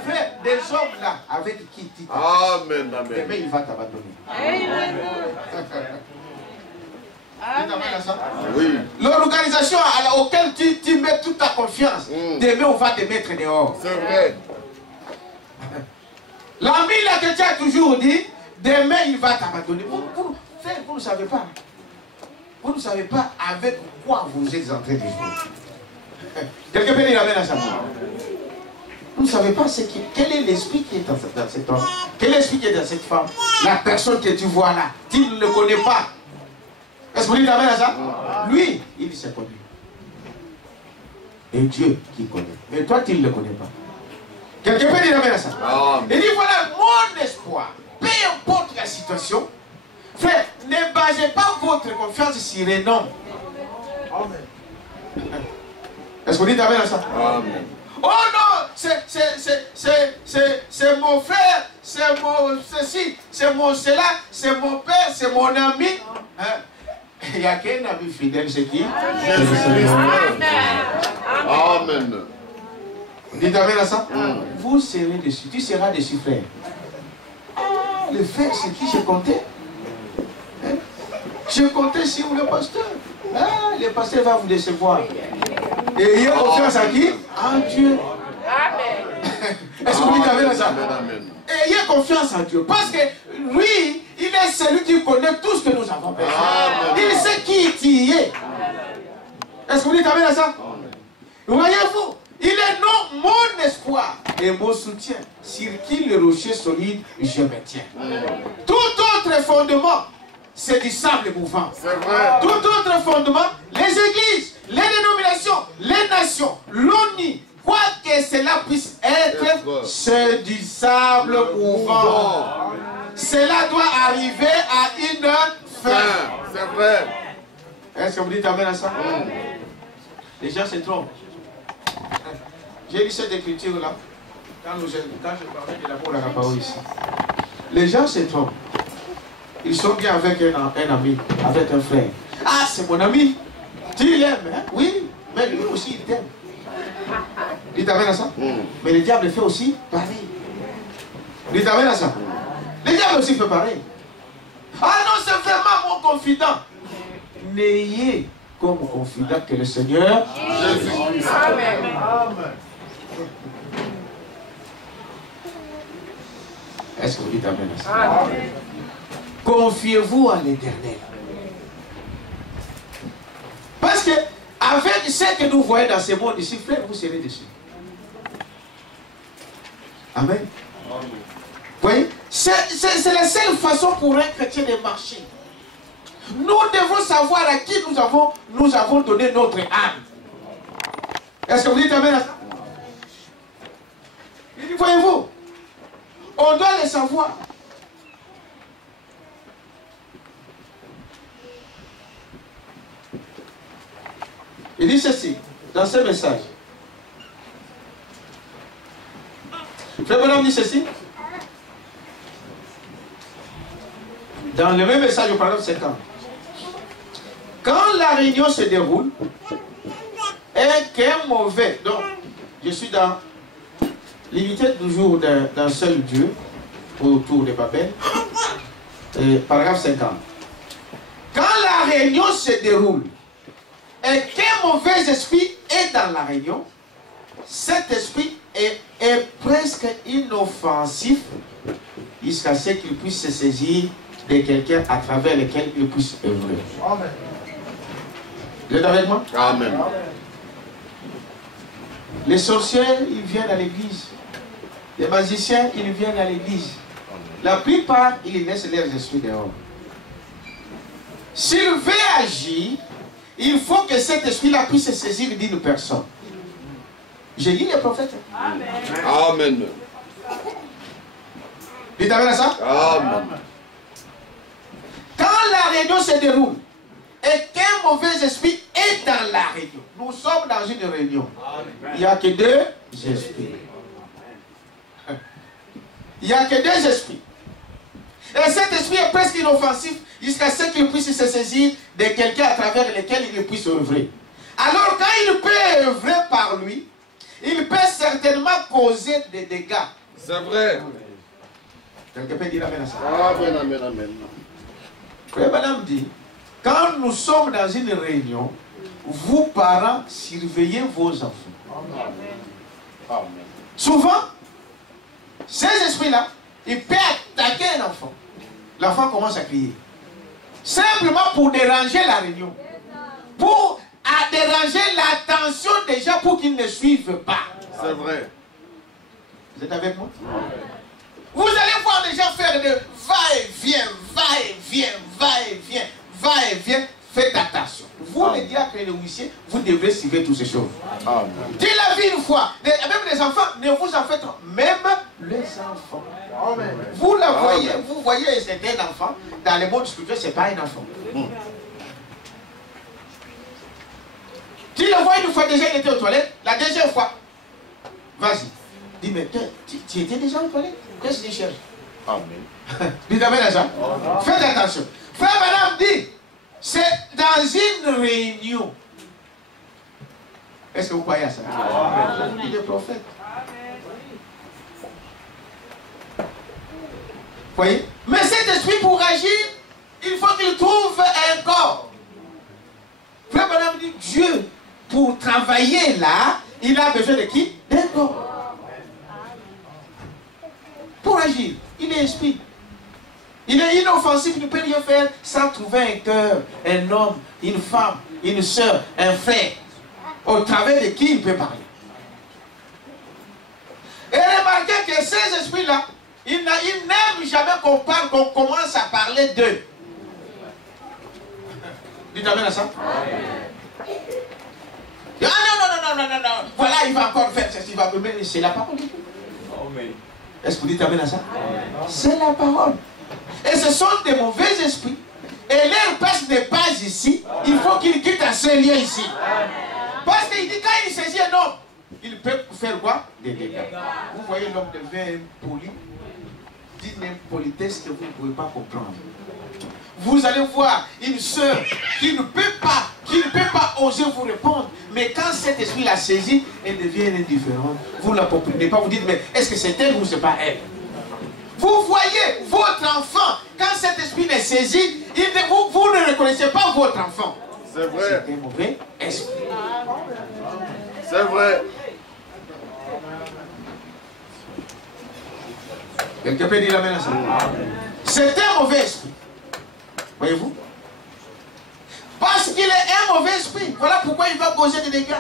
Frère, des hommes là, avec qui tu Amen, amen. demain il va t'abandonner. Amen. Amen. Oui. L'organisation auquel tu mets toute ta confiance, demain on va te mettre dehors. C'est vrai. L'ami là que tu as toujours dit, demain il va t'abandonner. Vous ne savez pas. Vous ne savez pas avec quoi vous êtes en train de jouer. Quelqu'un peut dire amen à ça? Vous ne savez pas quel est l'esprit qui est dans cet homme. Quel est l'esprit qui est dans cette femme. La personne que tu vois là, tu ne le connais pas. Est-ce que vous dites amen à ça? Lui, il s'est connu. Et Dieu qui connaît. Mais toi, tu ne le connais pas. Quelqu'un peut dire amen à ça? Amen. Il dit voilà mon espoir. Peu importe la situation. Frère, ne basez pas votre confiance sur les noms. Est-ce que vous dites amen à ça? Amen. Oh non, c'est mon frère, c'est mon ceci, c'est mon cela, c'est mon père, c'est mon ami. Hein? Il n'y a qu'un ami fidèle, c'est qui? Amen. Dites amen à ça? Vous serez dessus, tu seras dessus, frère. Ah, le frère, c'est qui j'ai compté? Je comptais sur le pasteur. Ah, le pasteur va vous décevoir. Et ayez confiance à qui? En Dieu. Est-ce que vous dites amen à ça? Ayez confiance en Dieu. Parce que lui, il est celui qui connaît tout ce que nous avons fait. Il sait qui est. Est-ce que vous dites amen à ça? Voyez-vous, il est non mon espoir et mon soutien. Sur qui le rocher solide, je me tiens. Tout autre fondement, c'est du sable mouvant. Tout autre fondement, les églises, les dénominations, les nations, l'ONU, quoi que cela puisse être, c'est du sable mouvant. Cela doit arriver à une fin. C'est vrai. Est-ce que vous dites amen à ça? Les gens se trompent. J'ai lu cette écriture-là quand je parlais de l'amour à la parole ici. Les gens se trompent. Ils sont bien avec un ami, avec un frère. Ah, c'est mon ami. Tu l'aimes, hein? Oui, mais lui aussi il t'aime. Il t'amène à ça? Mais le diable fait aussi pareil. Il t'amène à ça? Le diable aussi fait pareil. Ah non, c'est vraiment mon confident. N'ayez comme confident que le Seigneur Jésus. Amen. Est-ce que vous dites amen à ça? Amen. Confiez-vous à l'Éternel. Parce que avec ce que nous voyons dans ce monde ici, frère, vous serez dessus. Amen. Vous voyez, c'est la seule façon pour un chrétien de marcher. Nous devons savoir à qui nous avons donné notre âme. Est-ce que vous dites amen à ça? Voyez-vous, on doit le savoir. Il dit ceci dans ce message. Frère Branham dit ceci. Dans le même message au paragraphe 50. Quand la réunion se déroule et qu'un mauvais, donc je suis dans l'unité toujours d'un seul Dieu autour de Babel, paragraphe 50. Quand la réunion se déroule et qu'un mauvais esprit est dans la réunion, cet esprit est presque inoffensif jusqu'à ce qu'il puisse se saisir de quelqu'un à travers lequel il puisse œuvrer. Amen. Vous êtes avec moi? Amen. Les sorciers, ils viennent à l'église. Les magiciens, ils viennent à l'église. La plupart, ils laissent leurs esprits dehors. S'il veut agir, il faut que cet esprit-là puisse se saisir d'une personne. J'ai dit les prophètes. Amen. Amen. Dites amen à ça? Amen. Quand la réunion se déroule et qu'un mauvais esprit est dans la réunion, nous sommes dans une réunion. Il n'y a que deux esprits. Il n'y a que deux esprits. Et cet esprit est presque inoffensif jusqu'à ce qu'il puisse se saisir de quelqu'un à travers lequel il puisse œuvrer. Alors quand il peut œuvrer par lui, il peut certainement causer des dégâts. C'est vrai. Quelqu'un peut dire amen à ça? Amen, amen, amen. Frère Madame dit, quand nous sommes dans une réunion, vous parents, surveillez vos enfants. Amen. Souvent, ces esprits-là, ils peuvent attaquer un enfant. L'enfant commence à crier. Simplement pour déranger la réunion. Pour déranger l'attention des gens pour qu'ils ne suivent pas. C'est vrai. Vous êtes avec moi? Vous allez voir les gens faire de va-et-vient, va-et-vient, va-et-vient, va-et-vient. Faites attention. Vous, les diacres et les huissiers, vous devrez suivre toutes ces choses. Amen. Dieu l'a vu une fois. Même les enfants, ne vous en faites pas. Même les enfants. Amen. Vous la voyez, vous voyez, c'est un enfant. Dans le monde spirituel, ce n'est pas un enfant. Tu le vois une fois déjà, il était aux toilettes. La deuxième fois, vas-y. Dis, mais tu étais déjà aux toilettes? Qu'est-ce que tu cherches? Amen. Dis d'abord ça. Faites attention. Frère Madame dit, c'est dans une réunion. Est-ce que vous croyez à ça? Il est prophète. Voyez? Mais cet esprit pour agir, il faut faut qu'il trouve un corps. Frère Branham dit, Dieu, pour travailler là, il a besoin de qui? D'un corps. Pour agir, il est esprit. Il est inoffensif, il ne peut rien faire sans trouver un cœur, un homme, une femme, une soeur, un frère, au travers de qui il peut parler. Et remarquez que ces esprits-là, ils n'aiment jamais qu'on parle, qu'on commence à parler d'eux. Dites amen à ça? Ah non, voilà, il va encore faire ceci, il va me. C'est la parole de Dieu. Est-ce que vous dites amen à ça? C'est la parole. Et ce sont des mauvais esprits. Et leur place n'est pas ici. Il faut qu'ils quittent à ce lieu ici. Parce qu'il dit quand il saisit un homme, il peut faire quoi? Des dégâts. Vous voyez l'homme devient impoli, d'une impolitesse que vous ne pouvez pas comprendre. Vous allez voir une soeur qui ne peut pas oser vous répondre. Mais quand cet esprit la saisit, elle devient indifférente. Vous ne la comprenez pas. Vous dites, mais est-ce que c'est elle ou c'est pas elle? Vous voyez votre enfant, quand cet esprit est saisi, vous ne reconnaissez pas votre enfant. C'est vrai. C'est un mauvais esprit. C'est vrai. Quelqu'un peut dire la main à ça? C'est un mauvais esprit. Voyez-vous? Parce qu'il est un mauvais esprit. Voilà pourquoi il va causer des dégâts.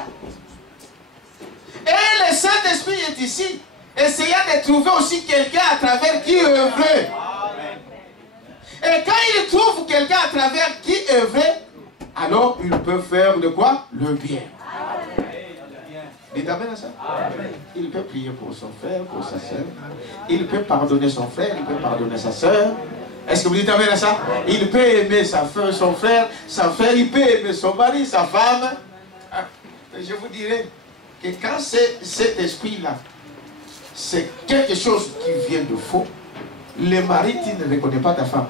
Et le Saint-Esprit est ici. Essayant de trouver aussi quelqu'un à travers qui œuvrer. Et quand il trouve quelqu'un à travers qui œuvrer, alors il peut faire de quoi? Le bien. Dites amen à ça? Il peut prier pour son frère, pour sa soeur. Il peut pardonner son frère, il peut pardonner sa soeur. Est-ce que vous dites amen à ça? Il peut aimer sa soeur, son frère, sa frère, il peut aimer son mari, sa femme. Je vous dirais que quand cet esprit-là, c'est quelque chose qui vient de faux, le mari, tu ne reconnais pas ta femme.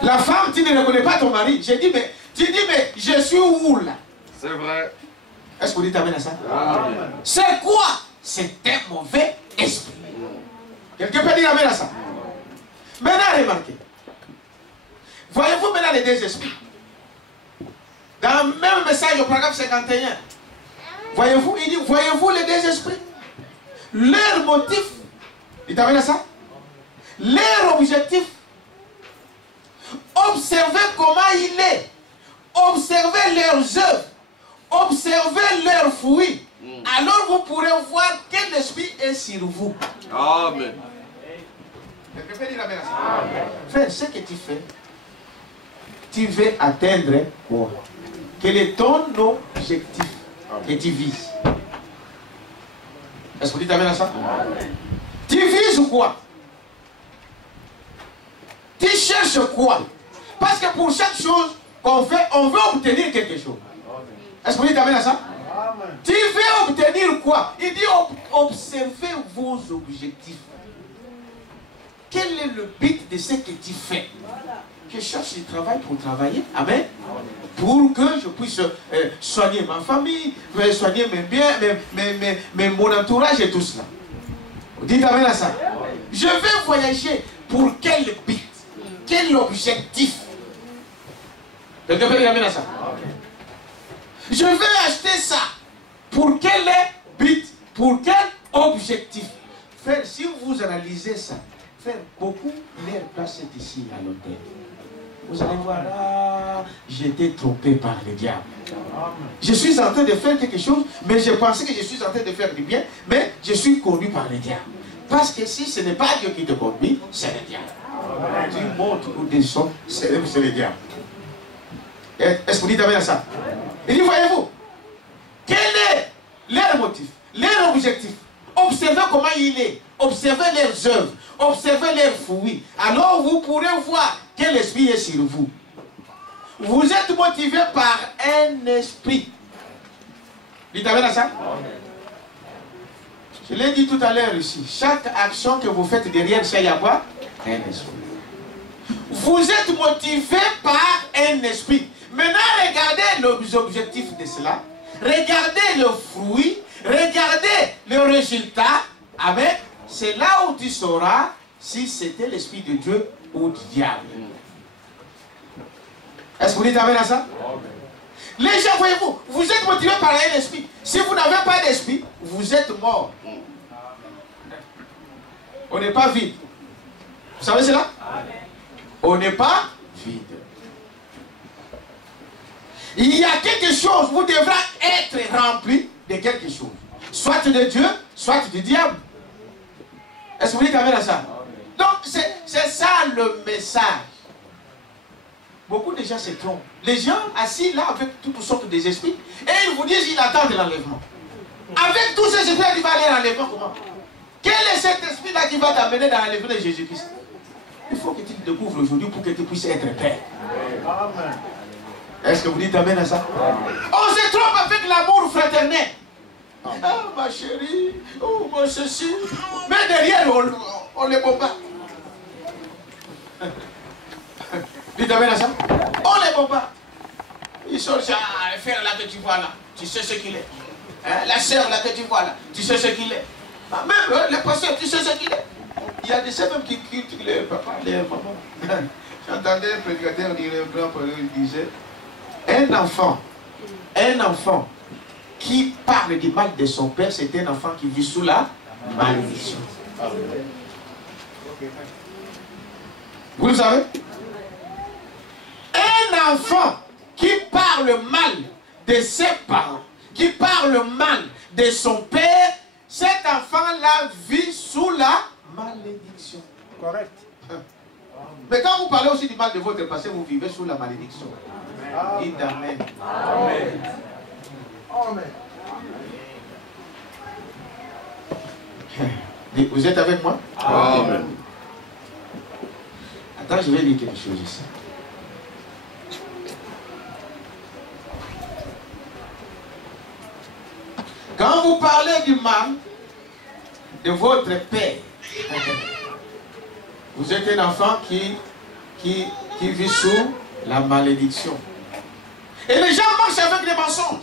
La femme, tu ne reconnais pas ton mari. J'ai dit, mais tu dis, mais je suis où là? C'est vrai. Est-ce que vous dites amen à ça? C'est quoi? C'est un mauvais esprit. Quelqu'un peut dire amen à ça? Maintenant, remarquez. Voyez-vous maintenant les deux esprits? Dans le même message au paragraphe 51. Voyez-vous, il dit, voyez-vous les deux esprits? Leur motif, dites amen à ça? Leur objectif, observez comment il est. Observez leurs œuvres. Observez leurs fruits. Alors vous pourrez voir quel esprit est sur vous. Amen. Quelqu'un peut dire amen à ça? Frère, ce que tu fais, tu veux atteindre quoi? Quel est ton objectif que tu vises? Est-ce que vous dites amen à ça? Tu vises quoi? Tu cherches quoi? Parce que pour chaque chose qu'on fait, on veut obtenir quelque chose. Est-ce que vous dites amen à ça? Tu veux obtenir quoi? Il dit observez vos objectifs. Quel est le but de ce que tu fais? Je cherche du travail pour travailler. Amen. Pour que je puisse soigner ma famille, soigner mes biens, mon entourage et tout cela. Dites amen à ça. Je vais voyager pour quel but? Quel objectif? Quelqu'un peut dire amen à ça? Je vais acheter ça. Pour quel but? Pour quel objectif? Frère, si vous analysez ça, frère, beaucoup leur place est ici à l'hôtel. Vous allez voir, là, j'ai été trompé par le diable. Je suis en train de faire quelque chose, mais je pensais que je suis en train de faire du bien, mais je suis conduit par le diable. Parce que si ce n'est pas Dieu qui te conduit, c'est le diable. Tu montes ou descends, c'est le diable. Est-ce que vous dites amen à ça? Il dit, voyez-vous, quel est leur motif, leur objectif? Observez comment il est, observez leurs œuvres, observez leurs fruits. Alors vous pourrez voir quel esprit est sur vous. Vous êtes motivé par un esprit. Dites amen à ça? Je l'ai dit tout à l'heure ici. Chaque action que vous faites derrière, c'est y a quoi? Un esprit. Vous êtes motivé par un esprit. Maintenant, regardez les objectifs de cela. Regardez le fruit. Regardez le résultat. Amen. C'est là où tu sauras si c'était l'esprit de Dieu ou du diable. Est-ce que vous dites amen à ça? Les gens, voyez-vous, vous êtes motivés par un esprit. Si vous n'avez pas d'esprit, vous êtes mort. On n'est pas vide. Vous savez cela? On n'est pas vide. Il y a quelque chose, vous devrez être rempli de quelque chose. Soit de Dieu, soit du diable. Est-ce que vous dites amen à ça? Donc, c'est ça le message. Beaucoup de gens se trompent. Les gens assis là avec toutes sortes d'esprits, et ils vous disent qu'ils attendent l'enlèvement. Avec tous ces esprits, il va aller à l'enlèvement comment? Quel est cet esprit-là qui va t'amener dans l'enlèvement de Jésus-Christ? Il faut que tu le découvres aujourd'hui pour que tu puisses être père. Est-ce que vous dites amen à ça? On se trompe avec l'amour fraternel. Ah, ma chérie, oh, mon ceci. Mais derrière, on les bombarde. Dites amen à ça? On les bombarde. Ils sont là, le frère là que tu vois là, tu sais ce qu'il est. Hein? La sœur là que tu vois là, tu sais ce qu'il est. Ah, même le pasteur, tu sais ce qu'il est. Il y a des sœurs même qui critiquent les papas, les mamans. J'entendais un prédicateur dire, le grand prédicateur, il disait, un enfant qui parle du mal de son père, c'est un enfant qui vit sous la malédiction. Vous le savez? Un enfant qui parle mal de ses parents, qui parle mal de son père, cet enfant-là vit sous la malédiction. Correct. Mais quand vous parlez aussi du mal de votre passé, vous vivez sous la malédiction. Dites amen. Amen. Amen. Vous êtes avec moi? Amen. Attends, je vais dire quelque chose ici. Quand vous parlez du mal de votre père, vous êtes un enfant qui vit sous la malédiction. Et les gens marchent avec des mensonges.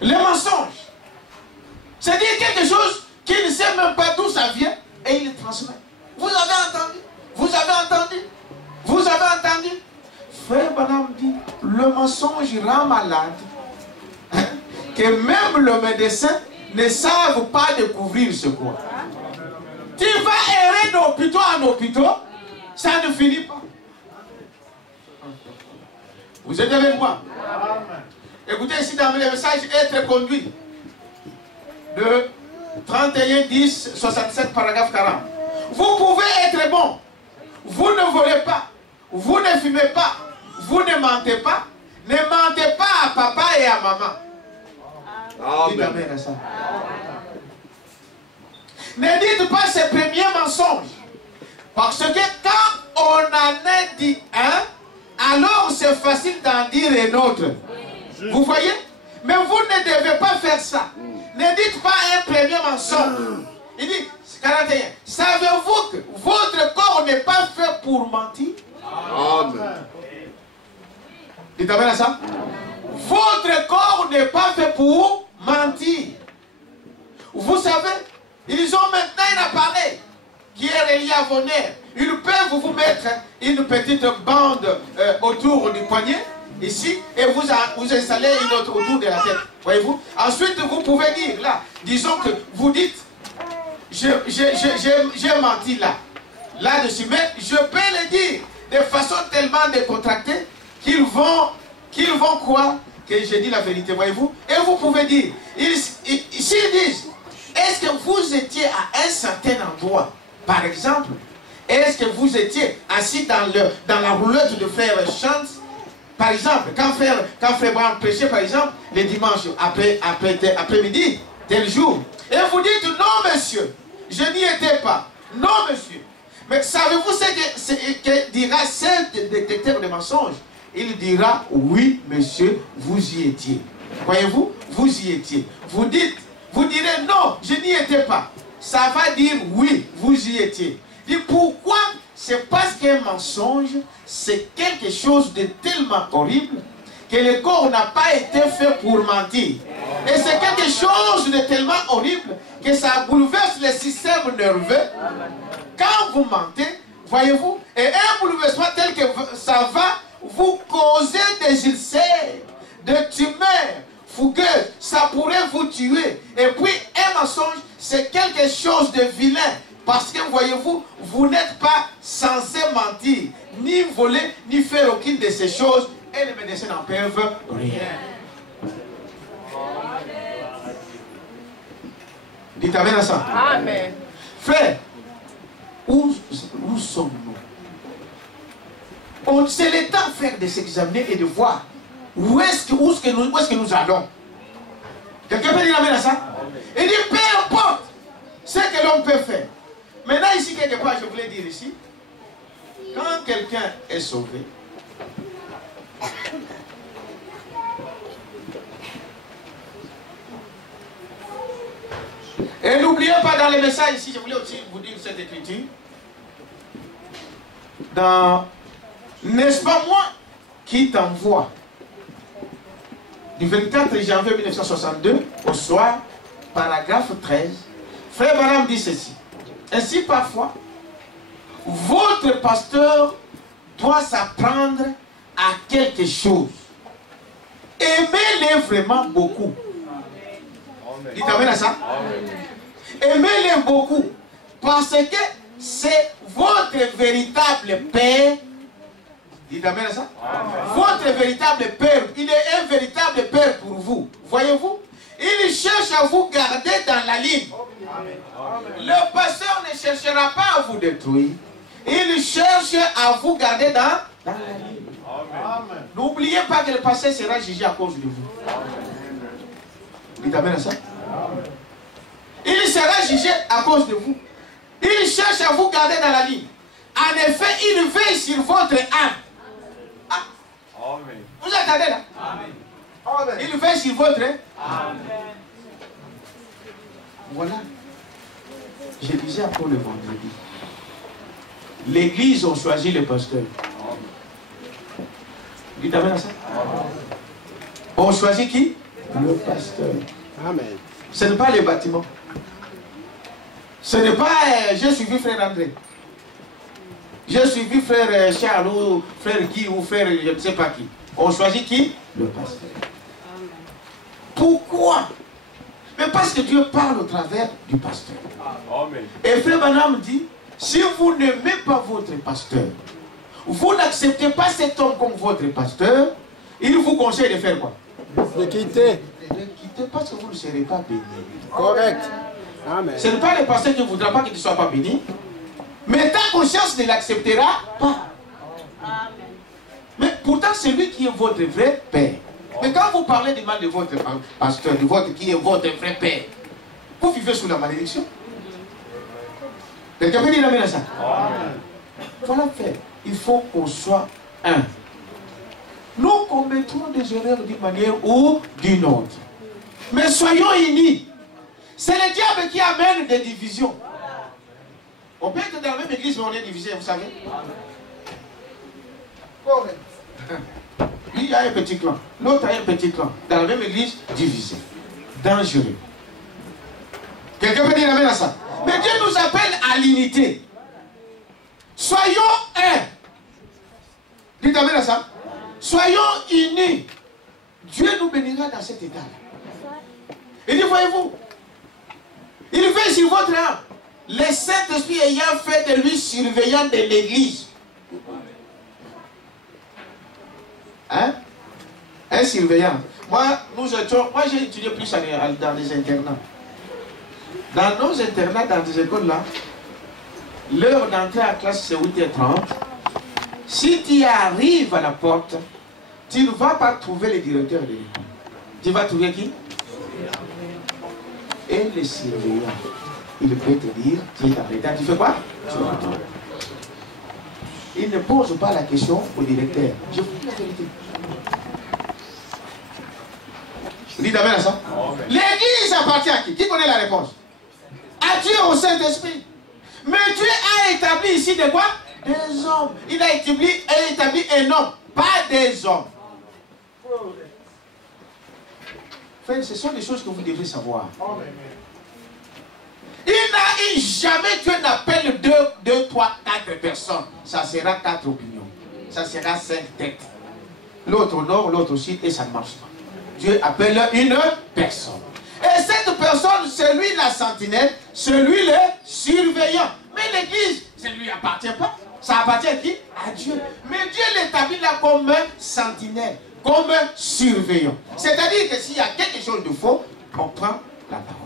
Les mensonges. C'est-à-dire quelque chose qui ne sait même pas d'où ça vient et il le transmet. Vous avez entendu? Vous avez entendu? Vous avez entendu? Frère Branham dit, le mensonge rend malade. Que même le médecin ne savent pas découvrir ce quoi. Tu vas errer d'hôpital en hôpital, ça ne finit pas. Vous êtes avec moi? Écoutez ici dans le message être conduit. De 31, 10, 67, paragraphe 40. Vous pouvez être bon. Vous ne volez pas. Vous ne fumez pas. Vous ne mentez pas. Ne mentez pas à papa et à maman. Dites amen à ça. Ne dites pas ces premiers mensonges. Parce que quand on en a dit un, alors c'est facile d'en dire un autre. Vous voyez? Mais vous ne devez pas faire ça. Ne dites pas un premier mensonge. Il dit, 41. Savez-vous que votre corps n'est pas fait pour mentir? Amen. Dites amen à ça. Votre corps n'est pas fait pour mentir. Vous savez, ils ont maintenant un appareil qui est relié à vos nerfs. Ils peuvent vous mettre une petite bande autour du poignet, ici, et vous installez une autre autour de la tête. Voyez-vous? Ensuite, vous pouvez dire, là, disons que vous dites, j'ai menti là, là-dessus, mais je peux le dire de façon tellement décontractée qu'ils vont croire que j'ai dit la vérité, voyez-vous? Et vous pouvez dire, s'ils disent, est-ce que vous étiez à un certain endroit, par exemple, est-ce que vous étiez assis dans la roulotte de frère Chance, par exemple, quand frère Brown prêchait, par exemple, les dimanches après-midi, tel jour, et vous dites, non monsieur, je n'y étais pas, non monsieur. Mais savez-vous ce que dira ce détecteur de mensonges? Il dira, oui monsieur, vous y étiez. Voyez-vous, vous y étiez. Vous direz, non, je n'y étais pas. Ça va dire, oui, vous y étiez. Et pourquoi? C'est parce qu'un mensonge, c'est quelque chose de tellement horrible que le corps n'a pas été fait pour mentir. Et c'est quelque chose de tellement horrible que ça bouleverse le système nerveux. Quand vous mentez, voyez-vous, et un bouleversement tel que ça va vous causer des ulcères, des tumeurs fougueuses, ça pourrait vous tuer. Et puis un mensonge, c'est quelque chose de vilain. Parce que voyez-vous, vous n'êtes pas censé mentir, ni voler, ni faire aucune de ces choses. Et les médecins n'en peuvent rien. Dites amen à ça. Amen. Frère, où sommes-nous? C'est le temps, frère, de s'examiner et de voir où est-ce que nous allons. Quelqu'un peut dire amen à ça? Il dit, peu importe ce que l'on peut faire. Maintenant, ici, quelque part, je voulais dire ici, quand quelqu'un est sauvé, et n'oubliez pas dans les messages ici, je voulais aussi vous dire cette écriture, n'est-ce pas moi qui t'envoie du 24 janvier 1962 au soir, paragraphe 13, Frère Branham dit ceci. Ainsi parfois, votre pasteur doit s'apprendre à quelque chose. Aimez-les vraiment beaucoup. Dites amen à ça. Aimez-les beaucoup. Parce que c'est votre véritable Père. Dites amen à ça. Votre véritable Père. Il est un véritable Père pour vous. Voyez-vous? Il cherche à vous garder dans la ligne. Le pasteur ne cherchera pas à vous détruire. Il cherche à vous garder dans la ligne. N'oubliez pas que le pasteur sera jugé à cause de vous. Dites amen à ça. Il sera jugé à cause de vous. Il cherche à vous garder dans la ligne. En effet, il veille sur votre âme. Ah. Vous attendez là? Amen. Il veille sur votre âme. Voilà. Je disais encore le vendredi. L'église a choisi le pasteur. Dites amen à ça. On choisit qui? Le pasteur. Amen. Ce n'est pas le bâtiment. Ce n'est pas j'ai suivi frère André. J'ai suivi frère Charles ou frère Guy ou frère je ne sais pas qui. On choisit qui? Le pasteur. Pourquoi? Mais parce que Dieu parle au travers du pasteur. Amen. Et frère Branham dit, si vous n'aimez pas votre pasteur, vous n'acceptez pas cet homme comme votre pasteur, il vous conseille de faire quoi? De quitter. De quitter parce que vous ne serez pas béni. Correct. Amen. Ce n'est pas le pasteur qui ne voudra pas que tu ne sois pas béni, mais ta conscience ne l'acceptera pas. Mais pourtant, c'est lui qui est votre vrai père. Mais quand vous parlez du mal de votre pasteur, de votre qui est votre vrai père, vous vivez sous la malédiction. Quelqu'un peut dire amen à ça? Voilà, frère. Il faut qu'on soit un. Nous commettons des erreurs d'une manière ou d'une autre. Mais soyons unis. C'est le diable qui amène des divisions. On peut être dans la même église, mais on est divisé, vous savez. Il y a un petit clan, l'autre a un petit clan. Dans la même église, divisé. Dangereux. Quelqu'un peut dire amen à ça? Mais Dieu nous appelle à l'unité. Soyons un. Dites amen à ça. Soyons unis. Dieu nous bénira dans cet état-là. Il dit, voyez-vous, il veille sur votre âme. Le Saint-Esprit ayant fait de lui surveillant de l'église. Hein? Un surveillant. Moi, j'ai étudié plus dans les internats. Dans nos internats, dans des écoles là, l'heure d'entrée en classe c'est 8h30. Si tu arrives à la porte, tu ne vas pas trouver le directeur de l'école. Tu vas trouver qui? Et le surveillant. Il peut te dire, tu es en retard, tu fais quoi? Tu retournes. Il ne pose pas la question au directeur. Je vous dis la vérité. Dites amen à ça. L'église appartient à qui? Qui connaît la réponse? À Dieu, au Saint-Esprit. Mais Dieu a établi ici de quoi? Des hommes. Il a établi un homme, pas des hommes. Frère, ce sont des choses que vous devez savoir. Jamais Dieu n'appelle 2, 3, 4 personnes. Ça sera 4 opinions. Ça sera 5 têtes. L'autre au nord, l'autre au sud, et ça ne marche pas. Dieu appelle une personne. Et cette personne, c'est lui la sentinelle, c'est lui le surveillant. Mais l'église, ça ne lui appartient pas. Ça appartient à qui? À Dieu. Mais Dieu l'établit là comme sentinelle, comme surveillant. C'est-à-dire que s'il y a quelque chose de faux, on prend la parole.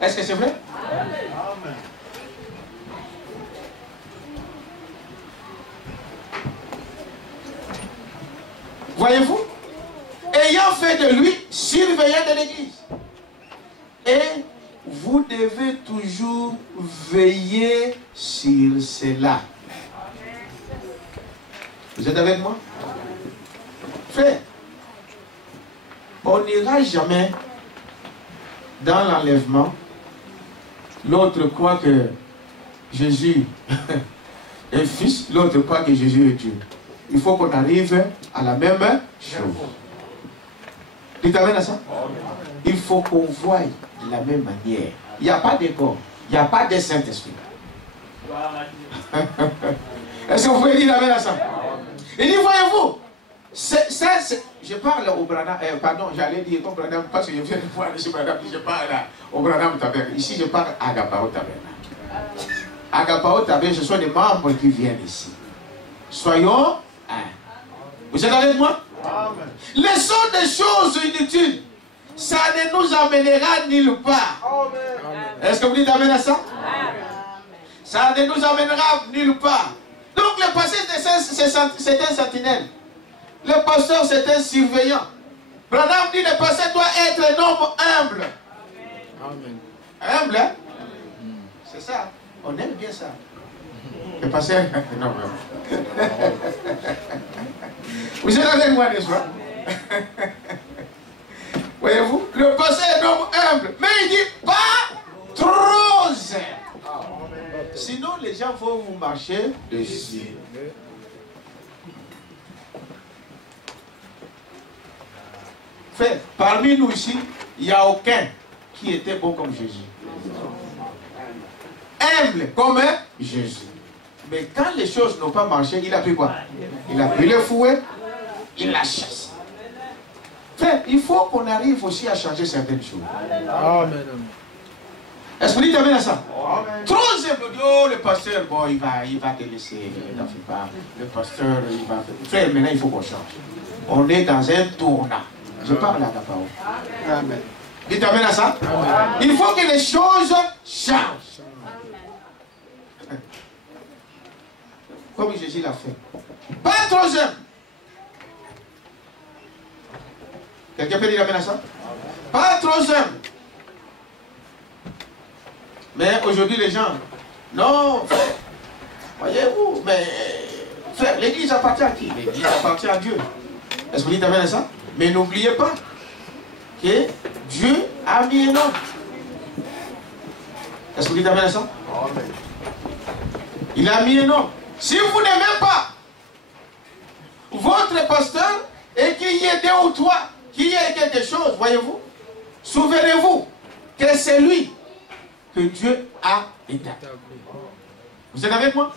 Est-ce que c'est vrai? Amen. Voyez-vous? Ayant fait de lui surveillant de l'église. Et vous devez toujours veiller sur cela. Vous êtes avec moi? Frère, on n'ira jamais dans l'enlèvement. L'autre croit que Jésus est fils, l'autre croit que Jésus est Dieu. Il faut qu'on arrive à la même chose. Dites amen à ça? Il faut qu'on voie de la même manière. Il n'y a pas d'école, il n'y a pas de Saint-Esprit. Est-ce que vous pouvez dire amen à ça? Il dit, voyez-vous, je parle au Branham, pardon, j'allais dire au Branham, parce que je viens de voir M. Branham, je parle au Branham Tabernacle. Ici, je parle à Agapao Tabernacle. Agapao Tabernacle, ce sont des membres qui viennent ici. Soyons un. Vous êtes avec moi? Amen. Laissons des choses inutiles. Ça ne nous amènera nulle part. Est-ce que vous dites amen à ça? Amen. Ça ne nous amènera nulle part. Donc le pasteur c'est un sentinelle. Le pasteur c'est un surveillant. Branham dit le pasteur doit être un homme humble. Amen. Humble, hein? C'est ça. On aime bien ça. Le pasteur, non, non. Vous êtes avec moi, n'est-ce pas? Voyez-vous? Le pasteur est un homme humble. Mais il dit pas trop humble. Sinon, les gens vont vous marcher dessus. Fait, parmi nous ici, il n'y a aucun qui était bon comme Jésus. Humble comme Jésus. Mais quand les choses n'ont pas marché, il a pris quoi? Il a pris le fouet, il l'a chassé. Fait, il faut qu'on arrive aussi à changer certaines choses. Amen. Est-ce que vous dites amen à ça? Amen. Trop simple. Oh, le pasteur, bon, il va te laisser. N'en fais pas. Le pasteur, il va faire. Frère, maintenant, il faut qu'on change. On est dans un tournant. Je parle à la parole. Amen. Dites amen à ça? Amen. Il faut que les choses changent. Comme Jésus l'a fait. Pas trop simple. Quelqu'un peut dire amen à ça? Pas trop simple. Mais aujourd'hui, les gens, non, frère, voyez-vous, mais frère, l'église appartient à qui? L'église appartient à Dieu. Est-ce que vous dites amen à ça? Mais n'oubliez pas que Dieu a mis un homme. Est-ce que vous dites amen à ça? Amen. Il a mis un homme. Si vous n'aimez pas votre pasteur et qu'il y ait 2 ou 3, qu'il y ait quelque chose, voyez-vous, souvenez-vous que c'est lui que Dieu a établi. Vous êtes avec moi?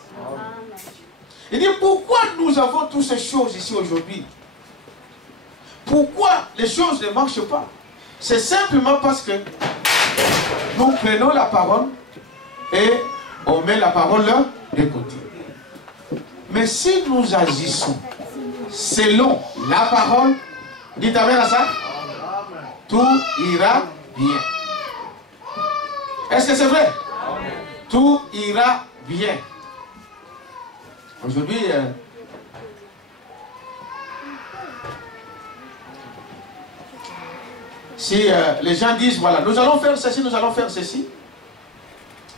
Il dit, pourquoi nous avons toutes ces choses ici aujourd'hui? Pourquoi les choses ne marchent pas? C'est simplement parce que nous prenons la parole et on met la parole de côté. Mais si nous agissons selon la parole, dites amen à ça, tout ira bien. Est-ce que c'est vrai? Tout ira bien. Aujourd'hui, si les gens disent, voilà, nous allons faire ceci, nous allons faire ceci,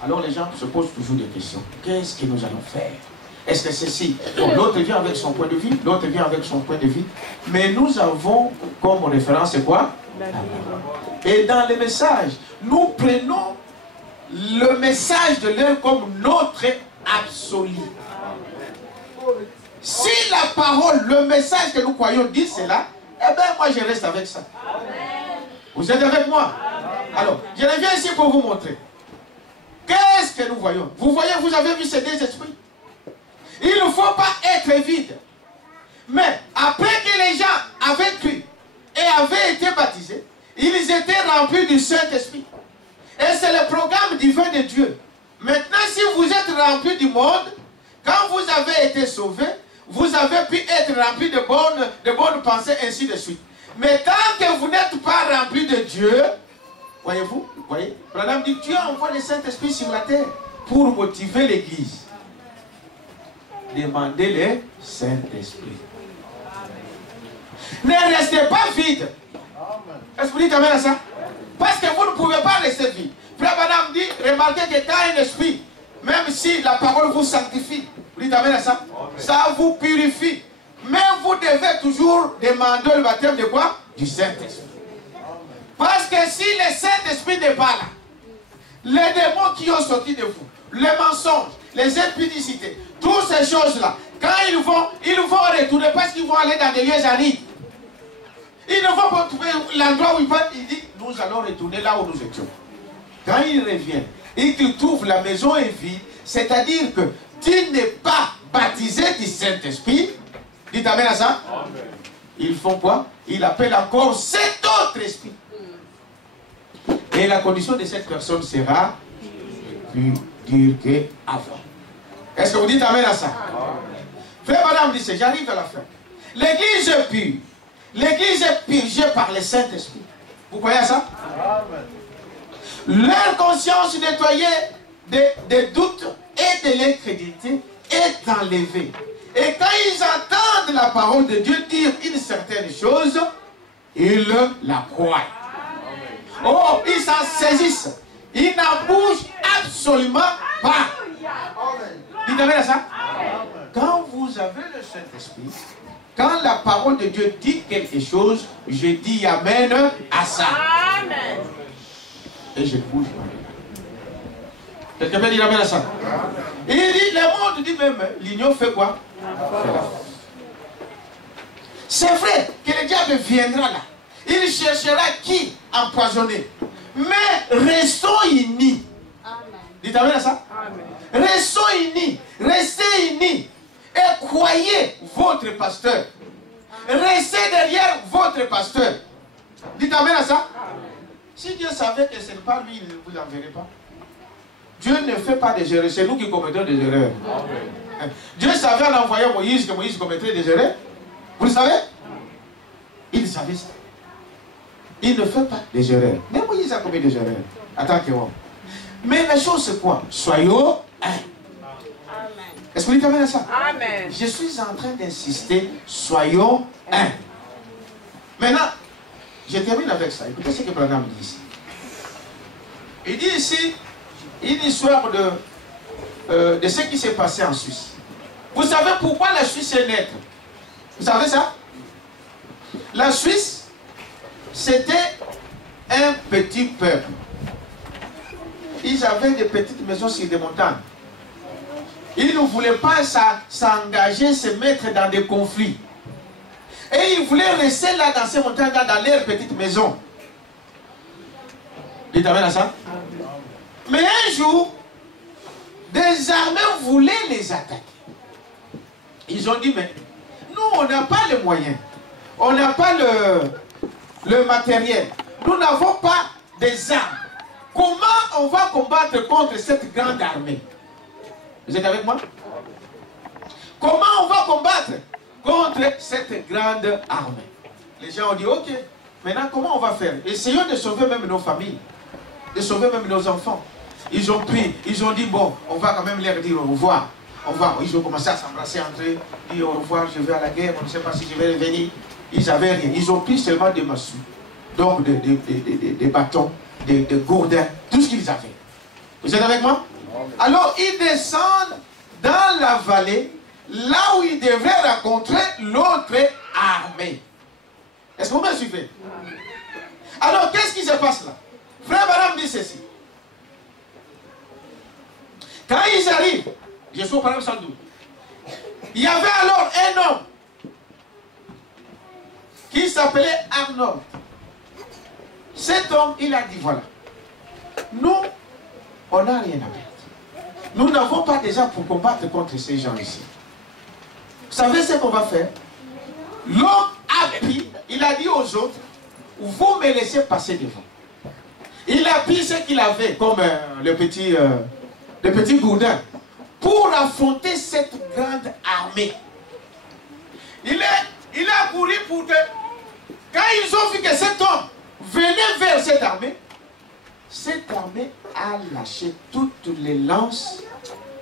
alors les gens se posent toujours des questions. Qu'est-ce que nous allons faire? Est-ce que ceci? Bon, l'autre vient avec son point de vue, l'autre vient avec son point de vue. Mais nous avons comme référence, c'est quoi? Et dans les messages, nous prenons le message de l'un comme notre absolu. Si la parole, le message que nous croyons dit cela, et Eh bien, moi, je reste avec ça. Vous êtes avec moi? Alors, je reviens ici pour vous montrer. Qu'est-ce que nous voyons? Vous voyez, vous avez vu ces deux esprits. Il ne faut pas être vide. Mais après que les gens avaient cru et avaient été baptisés, ils étaient remplis du Saint-Esprit. Et c'est le programme divin de Dieu. Maintenant, si vous êtes remplis du monde, quand vous avez été sauvés, vous avez pu être remplis de bonnes pensées, ainsi de suite. Mais tant que vous n'êtes pas remplis de Dieu, voyez-vous, voyez, Branham dit, Dieu envoie le Saint-Esprit sur la terre pour motiver l'Église. Demandez le Saint-Esprit. Ne restez pas vide. Est-ce que vous dites amen à ça? Parce que vous ne pouvez pas rester vide. Frère Branham dit, remarquez que quand un esprit, même si la parole vous sanctifie, vous dites amen à ça? Ça vous purifie. Mais vous devez toujours demander le baptême de quoi? Du Saint-Esprit. Parce que si le Saint-Esprit n'est pas là, les démons qui ont sorti de vous, les mensonges, les impudicités, toutes ces choses-là, quand ils vont retourner parce qu'ils vont aller dans des lieux arides. Ils ne vont pas trouver l'endroit où ils vont. Ils disent, nous allons retourner là où nous étions. Quand ils reviennent, et qu'ils trouvent la maison est vide, c'est-à-dire que tu n'es pas baptisé du Saint-Esprit. Dites amen à ça. Amen. Ils font quoi? Ils appellent encore cet autre esprit. Et la condition de cette personne sera plus dure qu'avant. Est-ce que vous dites amen à ça? Frère Madame dit, j'arrive à la fin. L'église est pure. L'église est purgée par le Saint-Esprit. Vous croyez à ça? Amen. Leur conscience nettoyée des doutes et de l'incrédulité est enlevée. Et quand ils entendent la parole de Dieu dire une certaine chose, ils la croient. Oh, ils s'en saisissent. Ils n'en bougent absolument pas. Dites amen à ça? Quand vous avez le Saint-Esprit, quand la parole de Dieu dit quelque chose, je dis amen à ça. Amen. Et je bouge pas. Quelqu'un peut dire amen à ça? Et il dit, le monde dit même, l'union fait quoi? C'est vrai que le diable viendra là. Il cherchera qui empoisonner. Mais restons unis. Dites amen à ça? Amen. Restons unis. Restez unis. Et croyez votre pasteur. Restez derrière votre pasteur. Dites amen à ça? Amen. Si Dieu savait que ce n'est pas lui, il ne vous enverrait pas. Dieu ne fait pas des erreurs. C'est nous qui commettons des erreurs. Amen. Dieu savait en envoyant Moïse que Moïse commettrait des erreurs. Vous le savez? Il savait ça. Il ne fait pas des erreurs. Mais Moïse a commis des erreurs. En tant qu'homme. Mais la chose c'est quoi? Soyons un. Est-ce que vous dites amen à ça? Amen. Je suis en train d'insister, soyons un. Maintenant, je termine avec ça. Écoutez ce que Branham dit ici. Il dit ici une histoire de ce qui s'est passé en Suisse. Vous savez pourquoi la Suisse est nette? Vous savez ça? La Suisse, c'était un petit peuple. Ils avaient des petites maisons sur des montagnes. Ils ne voulaient pas s'engager, se mettre dans des conflits. Et ils voulaient rester là dans ces montagnes, dans leurs petites maisons. Dites amen à ça? Mais un jour, des armées voulaient les attaquer. Ils ont dit, mais nous, on n'a pas les moyens. On n'a pas le matériel. Nous n'avons pas des armes. Comment on va combattre contre cette grande armée? Vous êtes avec moi? Comment on va combattre contre cette grande armée? Les gens ont dit, ok, maintenant comment on va faire? Essayons de sauver même nos familles, de sauver même nos enfants. Ils ont pris, ils ont dit, bon, on va quand même leur dire au revoir. Ils ont commencé à s'embrasser entre eux, dire au revoir, je vais à la guerre, on ne sait pas si je vais revenir. Ils n'avaient rien, ils ont pris seulement des massues, donc des bâtons, des gourdins, tout ce qu'ils avaient. Vous êtes avec moi? Alors ils descendent dans la vallée, là où ils devraient rencontrer l'autre armée. Est-ce que vous me suivez? Alors qu'est-ce qui se passe là? Frère Branham dit ceci. Quand ils arrivent, je suis au paragraphe 112, il y avait alors un homme qui s'appelait Arnold. Cet homme, il a dit, voilà, nous, on n'a rien à perdre. Nous n'avons pas déjà pour combattre contre ces gens ici. Vous savez ce qu'on va faire? L'homme a pris, il a dit aux autres, vous me laissez passer devant. Il a pris ce qu'il avait comme le petit gourdin pour affronter cette grande armée. Il a couru pour que, quand ils ont vu que cet homme venait vers cette armée a lâché toutes les lances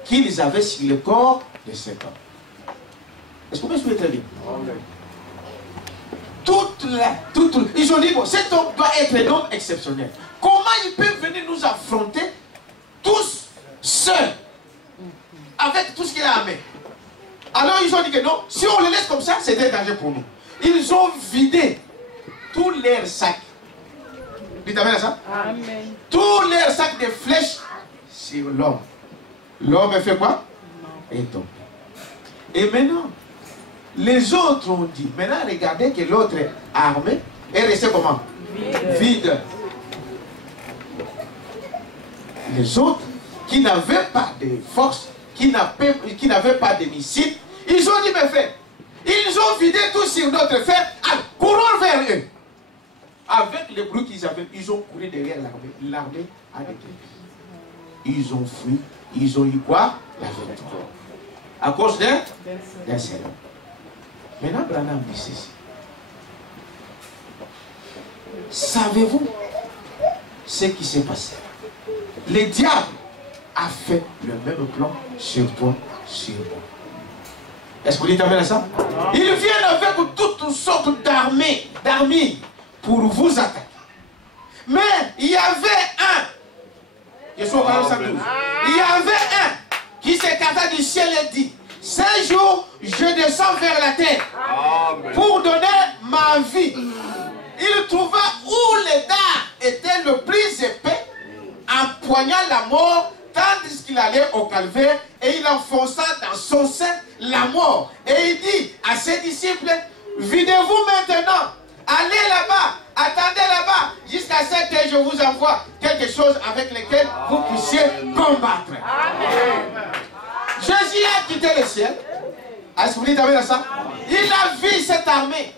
qu'ils avaient sur le corps de cet homme. Est-ce que vous me suivez très bien? Ils ont dit, bon, cet homme doit être un homme exceptionnel. Comment il peut venir nous affronter tous seuls, avec tout ce qu'il a à main? Alors ils ont dit que non, si on le laisse comme ça, c'est un danger pour nous. Ils ont vidé tous leurs sacs. Dites amen à ça? Amen. Tous leurs sacs de flèches sur l'homme. L'homme a fait quoi? Et tombé. Et maintenant, les autres ont dit, maintenant regardez que l'autre armée est resté comment? Vide. Les autres qui n'avaient pas de force, qui n'avaient pas de missiles, ils ont dit, mais frère, ils ont vidé tout sur notre fer, courons vers eux. Avec le bruit qu'ils avaient, ils ont couru derrière l'armée. L'armée a détruit. Ils ont fui, ils ont eu quoi? La victoire. À cause d'un seul homme. Maintenant, Branham dit ceci. Savez-vous ce qui s'est passé? Le diable a fait le même plan sur toi, sur moi. Est-ce que vous dites amen à ça? Il vient avec toutes sortes d'armées pour vous attaquer. Mais il y avait un, Yeshua 112, il y avait un qui s'écarta du ciel et dit, ce jour, je descends vers la terre pour donner ma vie. Il trouva où le dard était le plus épais, empoigna la mort, tandis qu'il allait au calvaire, et il enfonça dans son sein la mort. Et il dit à ses disciples, videz-vous maintenant, allez là-bas, attendez là-bas, jusqu'à ce que je vous envoie quelque chose avec lequel vous puissiez combattre. Amen. Jésus a quitté le ciel. Est-ce que vous dites amen à ça? Il a vu cette armée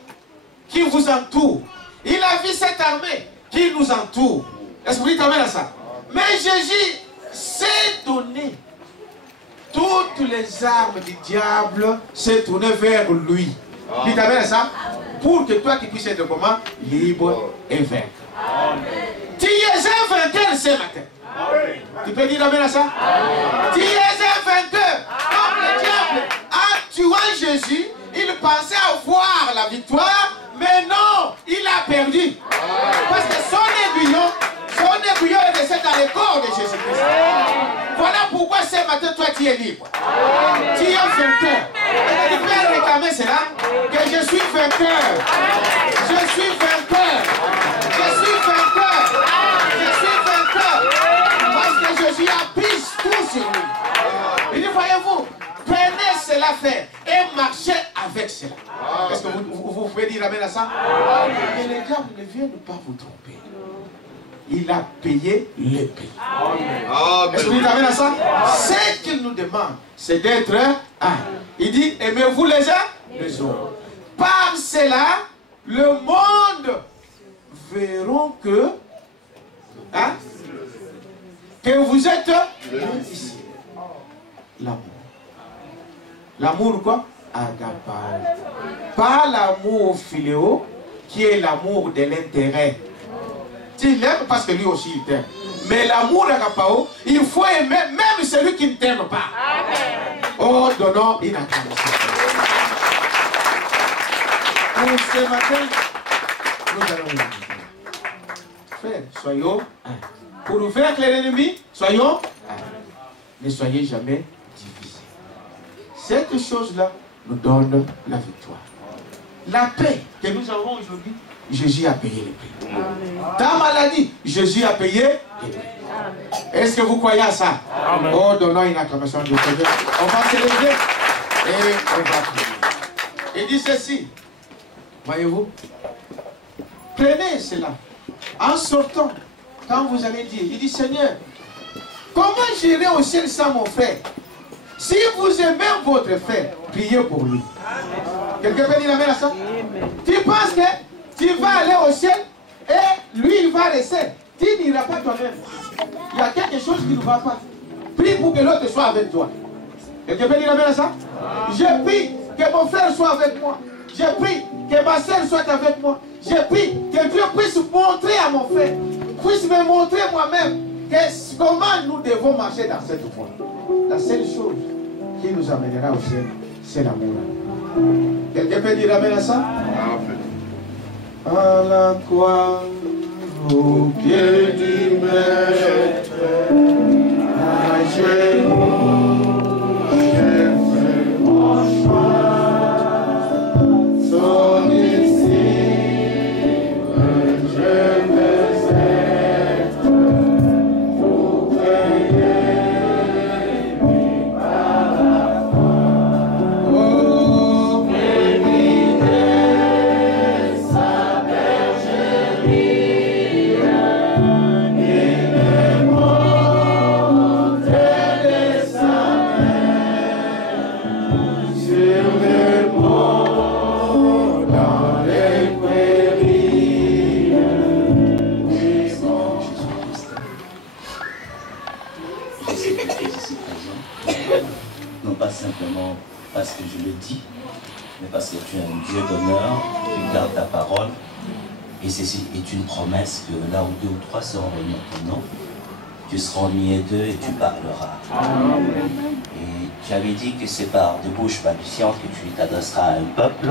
qui vous entoure. Il a vu cette armée qui nous entoure. Est-ce que vous dites amen à ça? Mais Jésus s'est donné. Toutes les armes du diable s'est tournées vers lui. Dites amen à ça? Pour que toi tu puisses être comment? Libre et vaincre. Tu es un vainqueur ce matin. Tu peux dire amen à ça? Tu es un vainqueur. Comme le diable a tué Jésus, il pensait avoir la victoire, mais non, il a perdu. Parce que son aiguillon est resté dans le corps de Jésus-Christ. Voilà pourquoi ce matin, toi, tu es libre. Tu es vainqueur. Et tu peux réclamer cela, que je suis vainqueur. Je suis vainqueur. Je suis vainqueur. Je suis vainqueur. Parce que Jésus a pris tout sur lui. Il dit, voyez-vous, prenez cela faire et marchez avec cela. Est-ce que vous pouvez dire amen à ça? Et le diable ne vient pas vous tromper. Il a payé le prix. Est-ce que vous dites amen à ça? Ce qu'il nous demande, c'est d'être un. Il dit, aimez-vous les uns les autres. Par cela, le monde verront que vous êtes ici. L'amour. L'amour quoi? Agape. Pas l'amour philéo, qui est l'amour de l'intérêt. Tu l'aimes parce que lui aussi il t'aime. Mais l'amour agapao, il faut aimer même celui qui ne t'aime pas. Amen. Oh, donnons une acclamation. Pour ce matin, nous allons le frère, soyons un. Pour nous vaincre l'ennemi, soyons un. Ne soyez jamais divisés. Cette chose-là nous donne la victoire. La paix que nous avons aujourd'hui, Jésus a payé le prix. Ta maladie, Jésus a payé le prix. Est-ce que vous croyez à ça? Amen. Oh, donnons une acclamation de Dieu. On va se lever et on va prier. Il dit ceci. Voyez-vous, prenez cela. En sortant, quand vous allez dire, il dit, Seigneur, comment j'irai au ciel sans mon frère? Si vous aimez votre frère, priez pour lui. Quelqu'un peut dire amen à ça? Tu penses que tu vas aller au ciel et lui il va rester? Tu n'iras pas toi-même. Il y a quelque chose qui ne va pas. Prie pour que l'autre soit avec toi. Quelqu'un peut dire amen à ça? Je prie que mon frère soit avec moi. Je prie que ma soeur soit avec moi. Je prie que Dieu puisse montrer à mon frère, puisse me montrer moi-même comment nous devons marcher dans cette voie. La seule chose qui nous amènera au ciel, c'est l'amour. Quelqu'un peut dire amen à ça? Amen. À la croix, au pied du Maître, à genoux, j'ai fait mon choix. Son ici, je veux être pour prier. Simplement parce que je le dis, mais parce que tu es un Dieu d'honneur, tu gardes ta parole, et ceci est une promesse que là où 2 ou 3 seront réunis en ton nom, tu seras au milieu d'eux et tu parleras. Et tu avais dit que c'est par de bouches balbutiantes que tu t'adresseras à un peuple.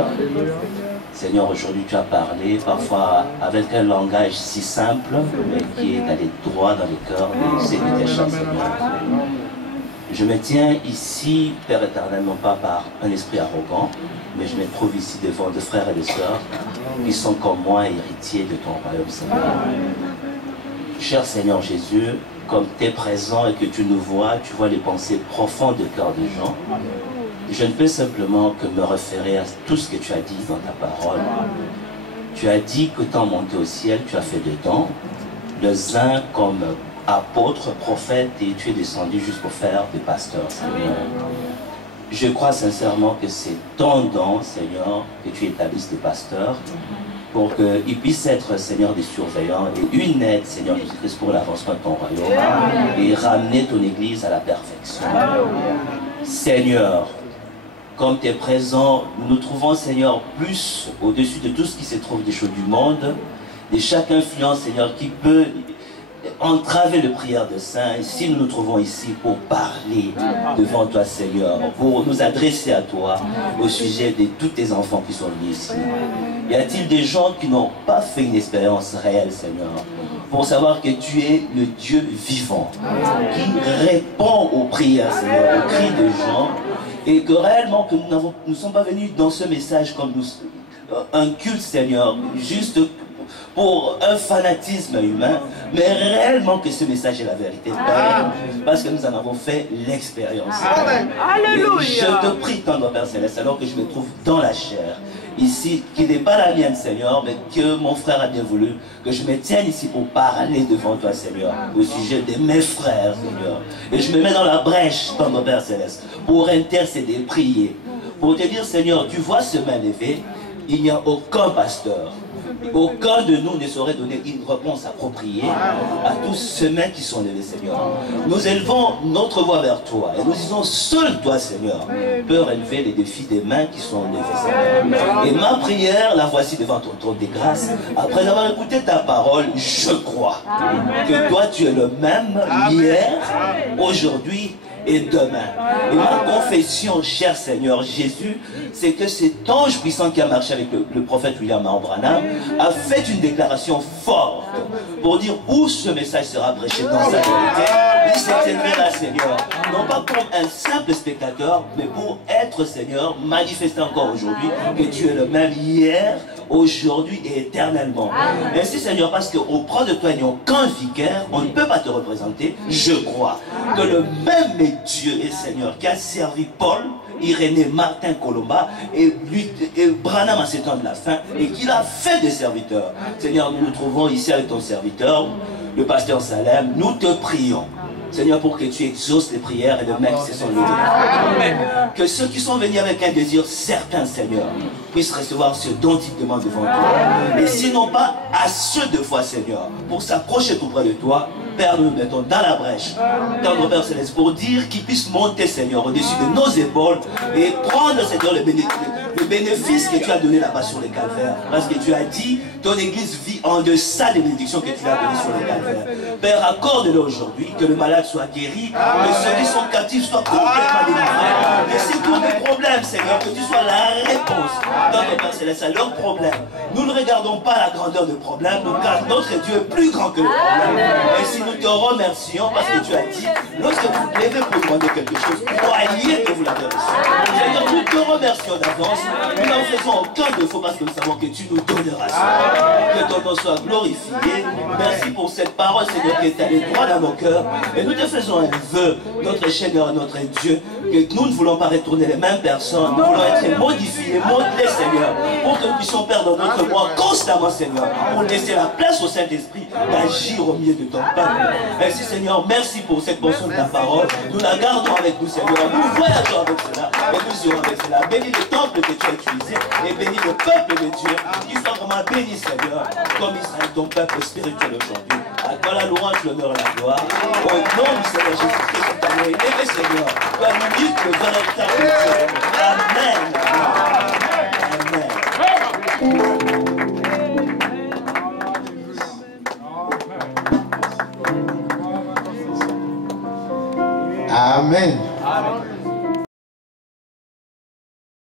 Seigneur, aujourd'hui tu as parlé, parfois avec un langage si simple, mais qui est allé droit dans les cœurs de ceux qui t'échappent, Seigneur. Je me tiens ici, Père éternel, non pas par un esprit arrogant, mais je me trouve ici devant deux frères et deux sœurs qui sont comme moi héritiers de ton royaume, Seigneur. Cher Seigneur Jésus, comme tu es présent et que tu nous vois, tu vois les pensées profondes du cœur des gens. Je ne peux simplement que me référer à tout ce que tu as dit dans ta parole. Tu as dit que tant monté au ciel, tu as fait des dons, les uns comme apôtres, prophètes, et tu es descendu jusqu'au faire des pasteurs, Seigneur. Je crois sincèrement que c'est ton don, Seigneur, que tu établisses des pasteurs, pour qu'ils puissent être, Seigneur, des surveillants et une aide, Seigneur Jésus-Christ, pour l'avancement de ton royaume et ramener ton Église à la perfection. Seigneur, comme tu es présent, nous nous trouvons, Seigneur, plus au-dessus de tout ce qui se trouve des choses du monde, de chaque influence, Seigneur, qui peut entraver les prières de saints. Et si nous nous trouvons ici pour parler devant toi, Seigneur, pour nous adresser à toi au sujet de tous tes enfants qui sont venus ici, y a-t-il des gens qui n'ont pas fait une expérience réelle, Seigneur, pour savoir que tu es le Dieu vivant, qui répond aux prières, Seigneur, aux cris des gens, et que réellement que nous ne sommes pas venus dans ce message comme un culte, Seigneur, juste pour un fanatisme humain, mais réellement que ce message est la vérité, Père, parce que nous en avons fait l'expérience. Alléluia. Je te prie, tendre Père Céleste, alors que je me trouve dans la chair, ici, qui n'est pas la mienne, Seigneur, mais que mon frère a bien voulu, que je me tienne ici pour parler devant toi, Seigneur, au sujet de mes frères, Seigneur. Et je me mets dans la brèche, tendre Père Céleste, pour intercéder, prier, pour te dire, Seigneur, tu vois ce main levée, il n'y a aucun pasteur, aucun de nous ne saurait donner une réponse appropriée à tous ceux mains qui sont levés, Seigneur. Nous élevons notre voix vers toi et nous disons, seul toi, Seigneur, peut relever les défis des mains qui sont levées, Seigneur. Et ma prière, la voici devant ton trône de grâce. Après avoir écouté ta parole, je crois que toi, tu es le même hier, aujourd'hui et demain. Et ma confession, cher Seigneur Jésus, c'est que cet ange puissant qui a marché avec le prophète William Branham a fait une déclaration forte pour dire où ce message sera prêché dans sa vérité. Il s'est serviras, Seigneur, non pas comme un simple spectateur, mais pour être, Seigneur, manifester encore aujourd'hui que tu es le même hier, aujourd'hui et éternellement. Ainsi, Seigneur, parce qu'auprès de toi, il n'y a aucun vicaire, on ne peut pas te représenter. Je crois que le même Dieu et Seigneur qui a servi Paul, Irénée, Martin, Colomba et Branham à ce temps de la fin, et qu'il a fait des serviteurs. Seigneur, nous nous trouvons ici avec ton serviteur, le pasteur Salem. Nous te prions, Seigneur, pour que tu exauces les prières et de mettre ces sons levés. Que ceux qui sont venus avec un désir certain, Seigneur, puissent recevoir ce dont ils demandent devant toi. Et sinon pas à ceux de foi, Seigneur, pour s'approcher tout près de toi. Père, nous nous mettons dans la brèche, tendre Père Céleste, pour dire qu'ils puissent monter, Seigneur, au-dessus de nos épaules et prendre, Seigneur, le bénéfice que tu as donné là-bas sur les calvaires. Parce que tu as dit, ton église vit en deçà des bénédictions que tu as données sur les calvaires. Père, accorde-le aujourd'hui, que le malade soit guéri, que ceux qui sont captifs soient complètement délivrés. Et si tous les problèmes, Seigneur, que tu sois la réponse, tendre Père Céleste, à leurs problèmes. Nous ne regardons pas la grandeur du problème, car notre Dieu est plus grand que le problème. Et si nous te remercions parce que tu as dit, lorsque vous levez pour demander quelque chose, croyez que vous l'avez reçu. Seigneur, nous te remercions d'avance. Nous n'en faisons aucun défaut parce que nous savons que tu nous donneras ça. Que ton nom soit glorifié. Merci pour cette parole, Seigneur, qui est allée droit dans nos cœurs. Et nous te faisons un vœu, notre Seigneur, notre Dieu, que nous ne voulons pas retourner les mêmes personnes. Nous voulons être modifiés, modelés, Seigneur, pour que nous puissions perdre notre moi constamment, Seigneur, pour laisser la place au Saint-Esprit d'agir au milieu de ton peuple. Merci, Seigneur, merci pour cette portion de ta parole. Nous la gardons avec nous, Seigneur. Nous voyageons avec cela et nous irons avec cela. Bénis le temple que tu as utilisé et bénis le peuple de Dieu. Qu'il soit vraiment béni, Seigneur, comme Israël, ton peuple spirituel aujourd'hui. À toi la louange, l'honneur et la gloire. Au nom du Seigneur Jésus-Christ, ton amour aimé, Seigneur, toi l'unique, le véritable Dieu. Amen. Amen. Amen.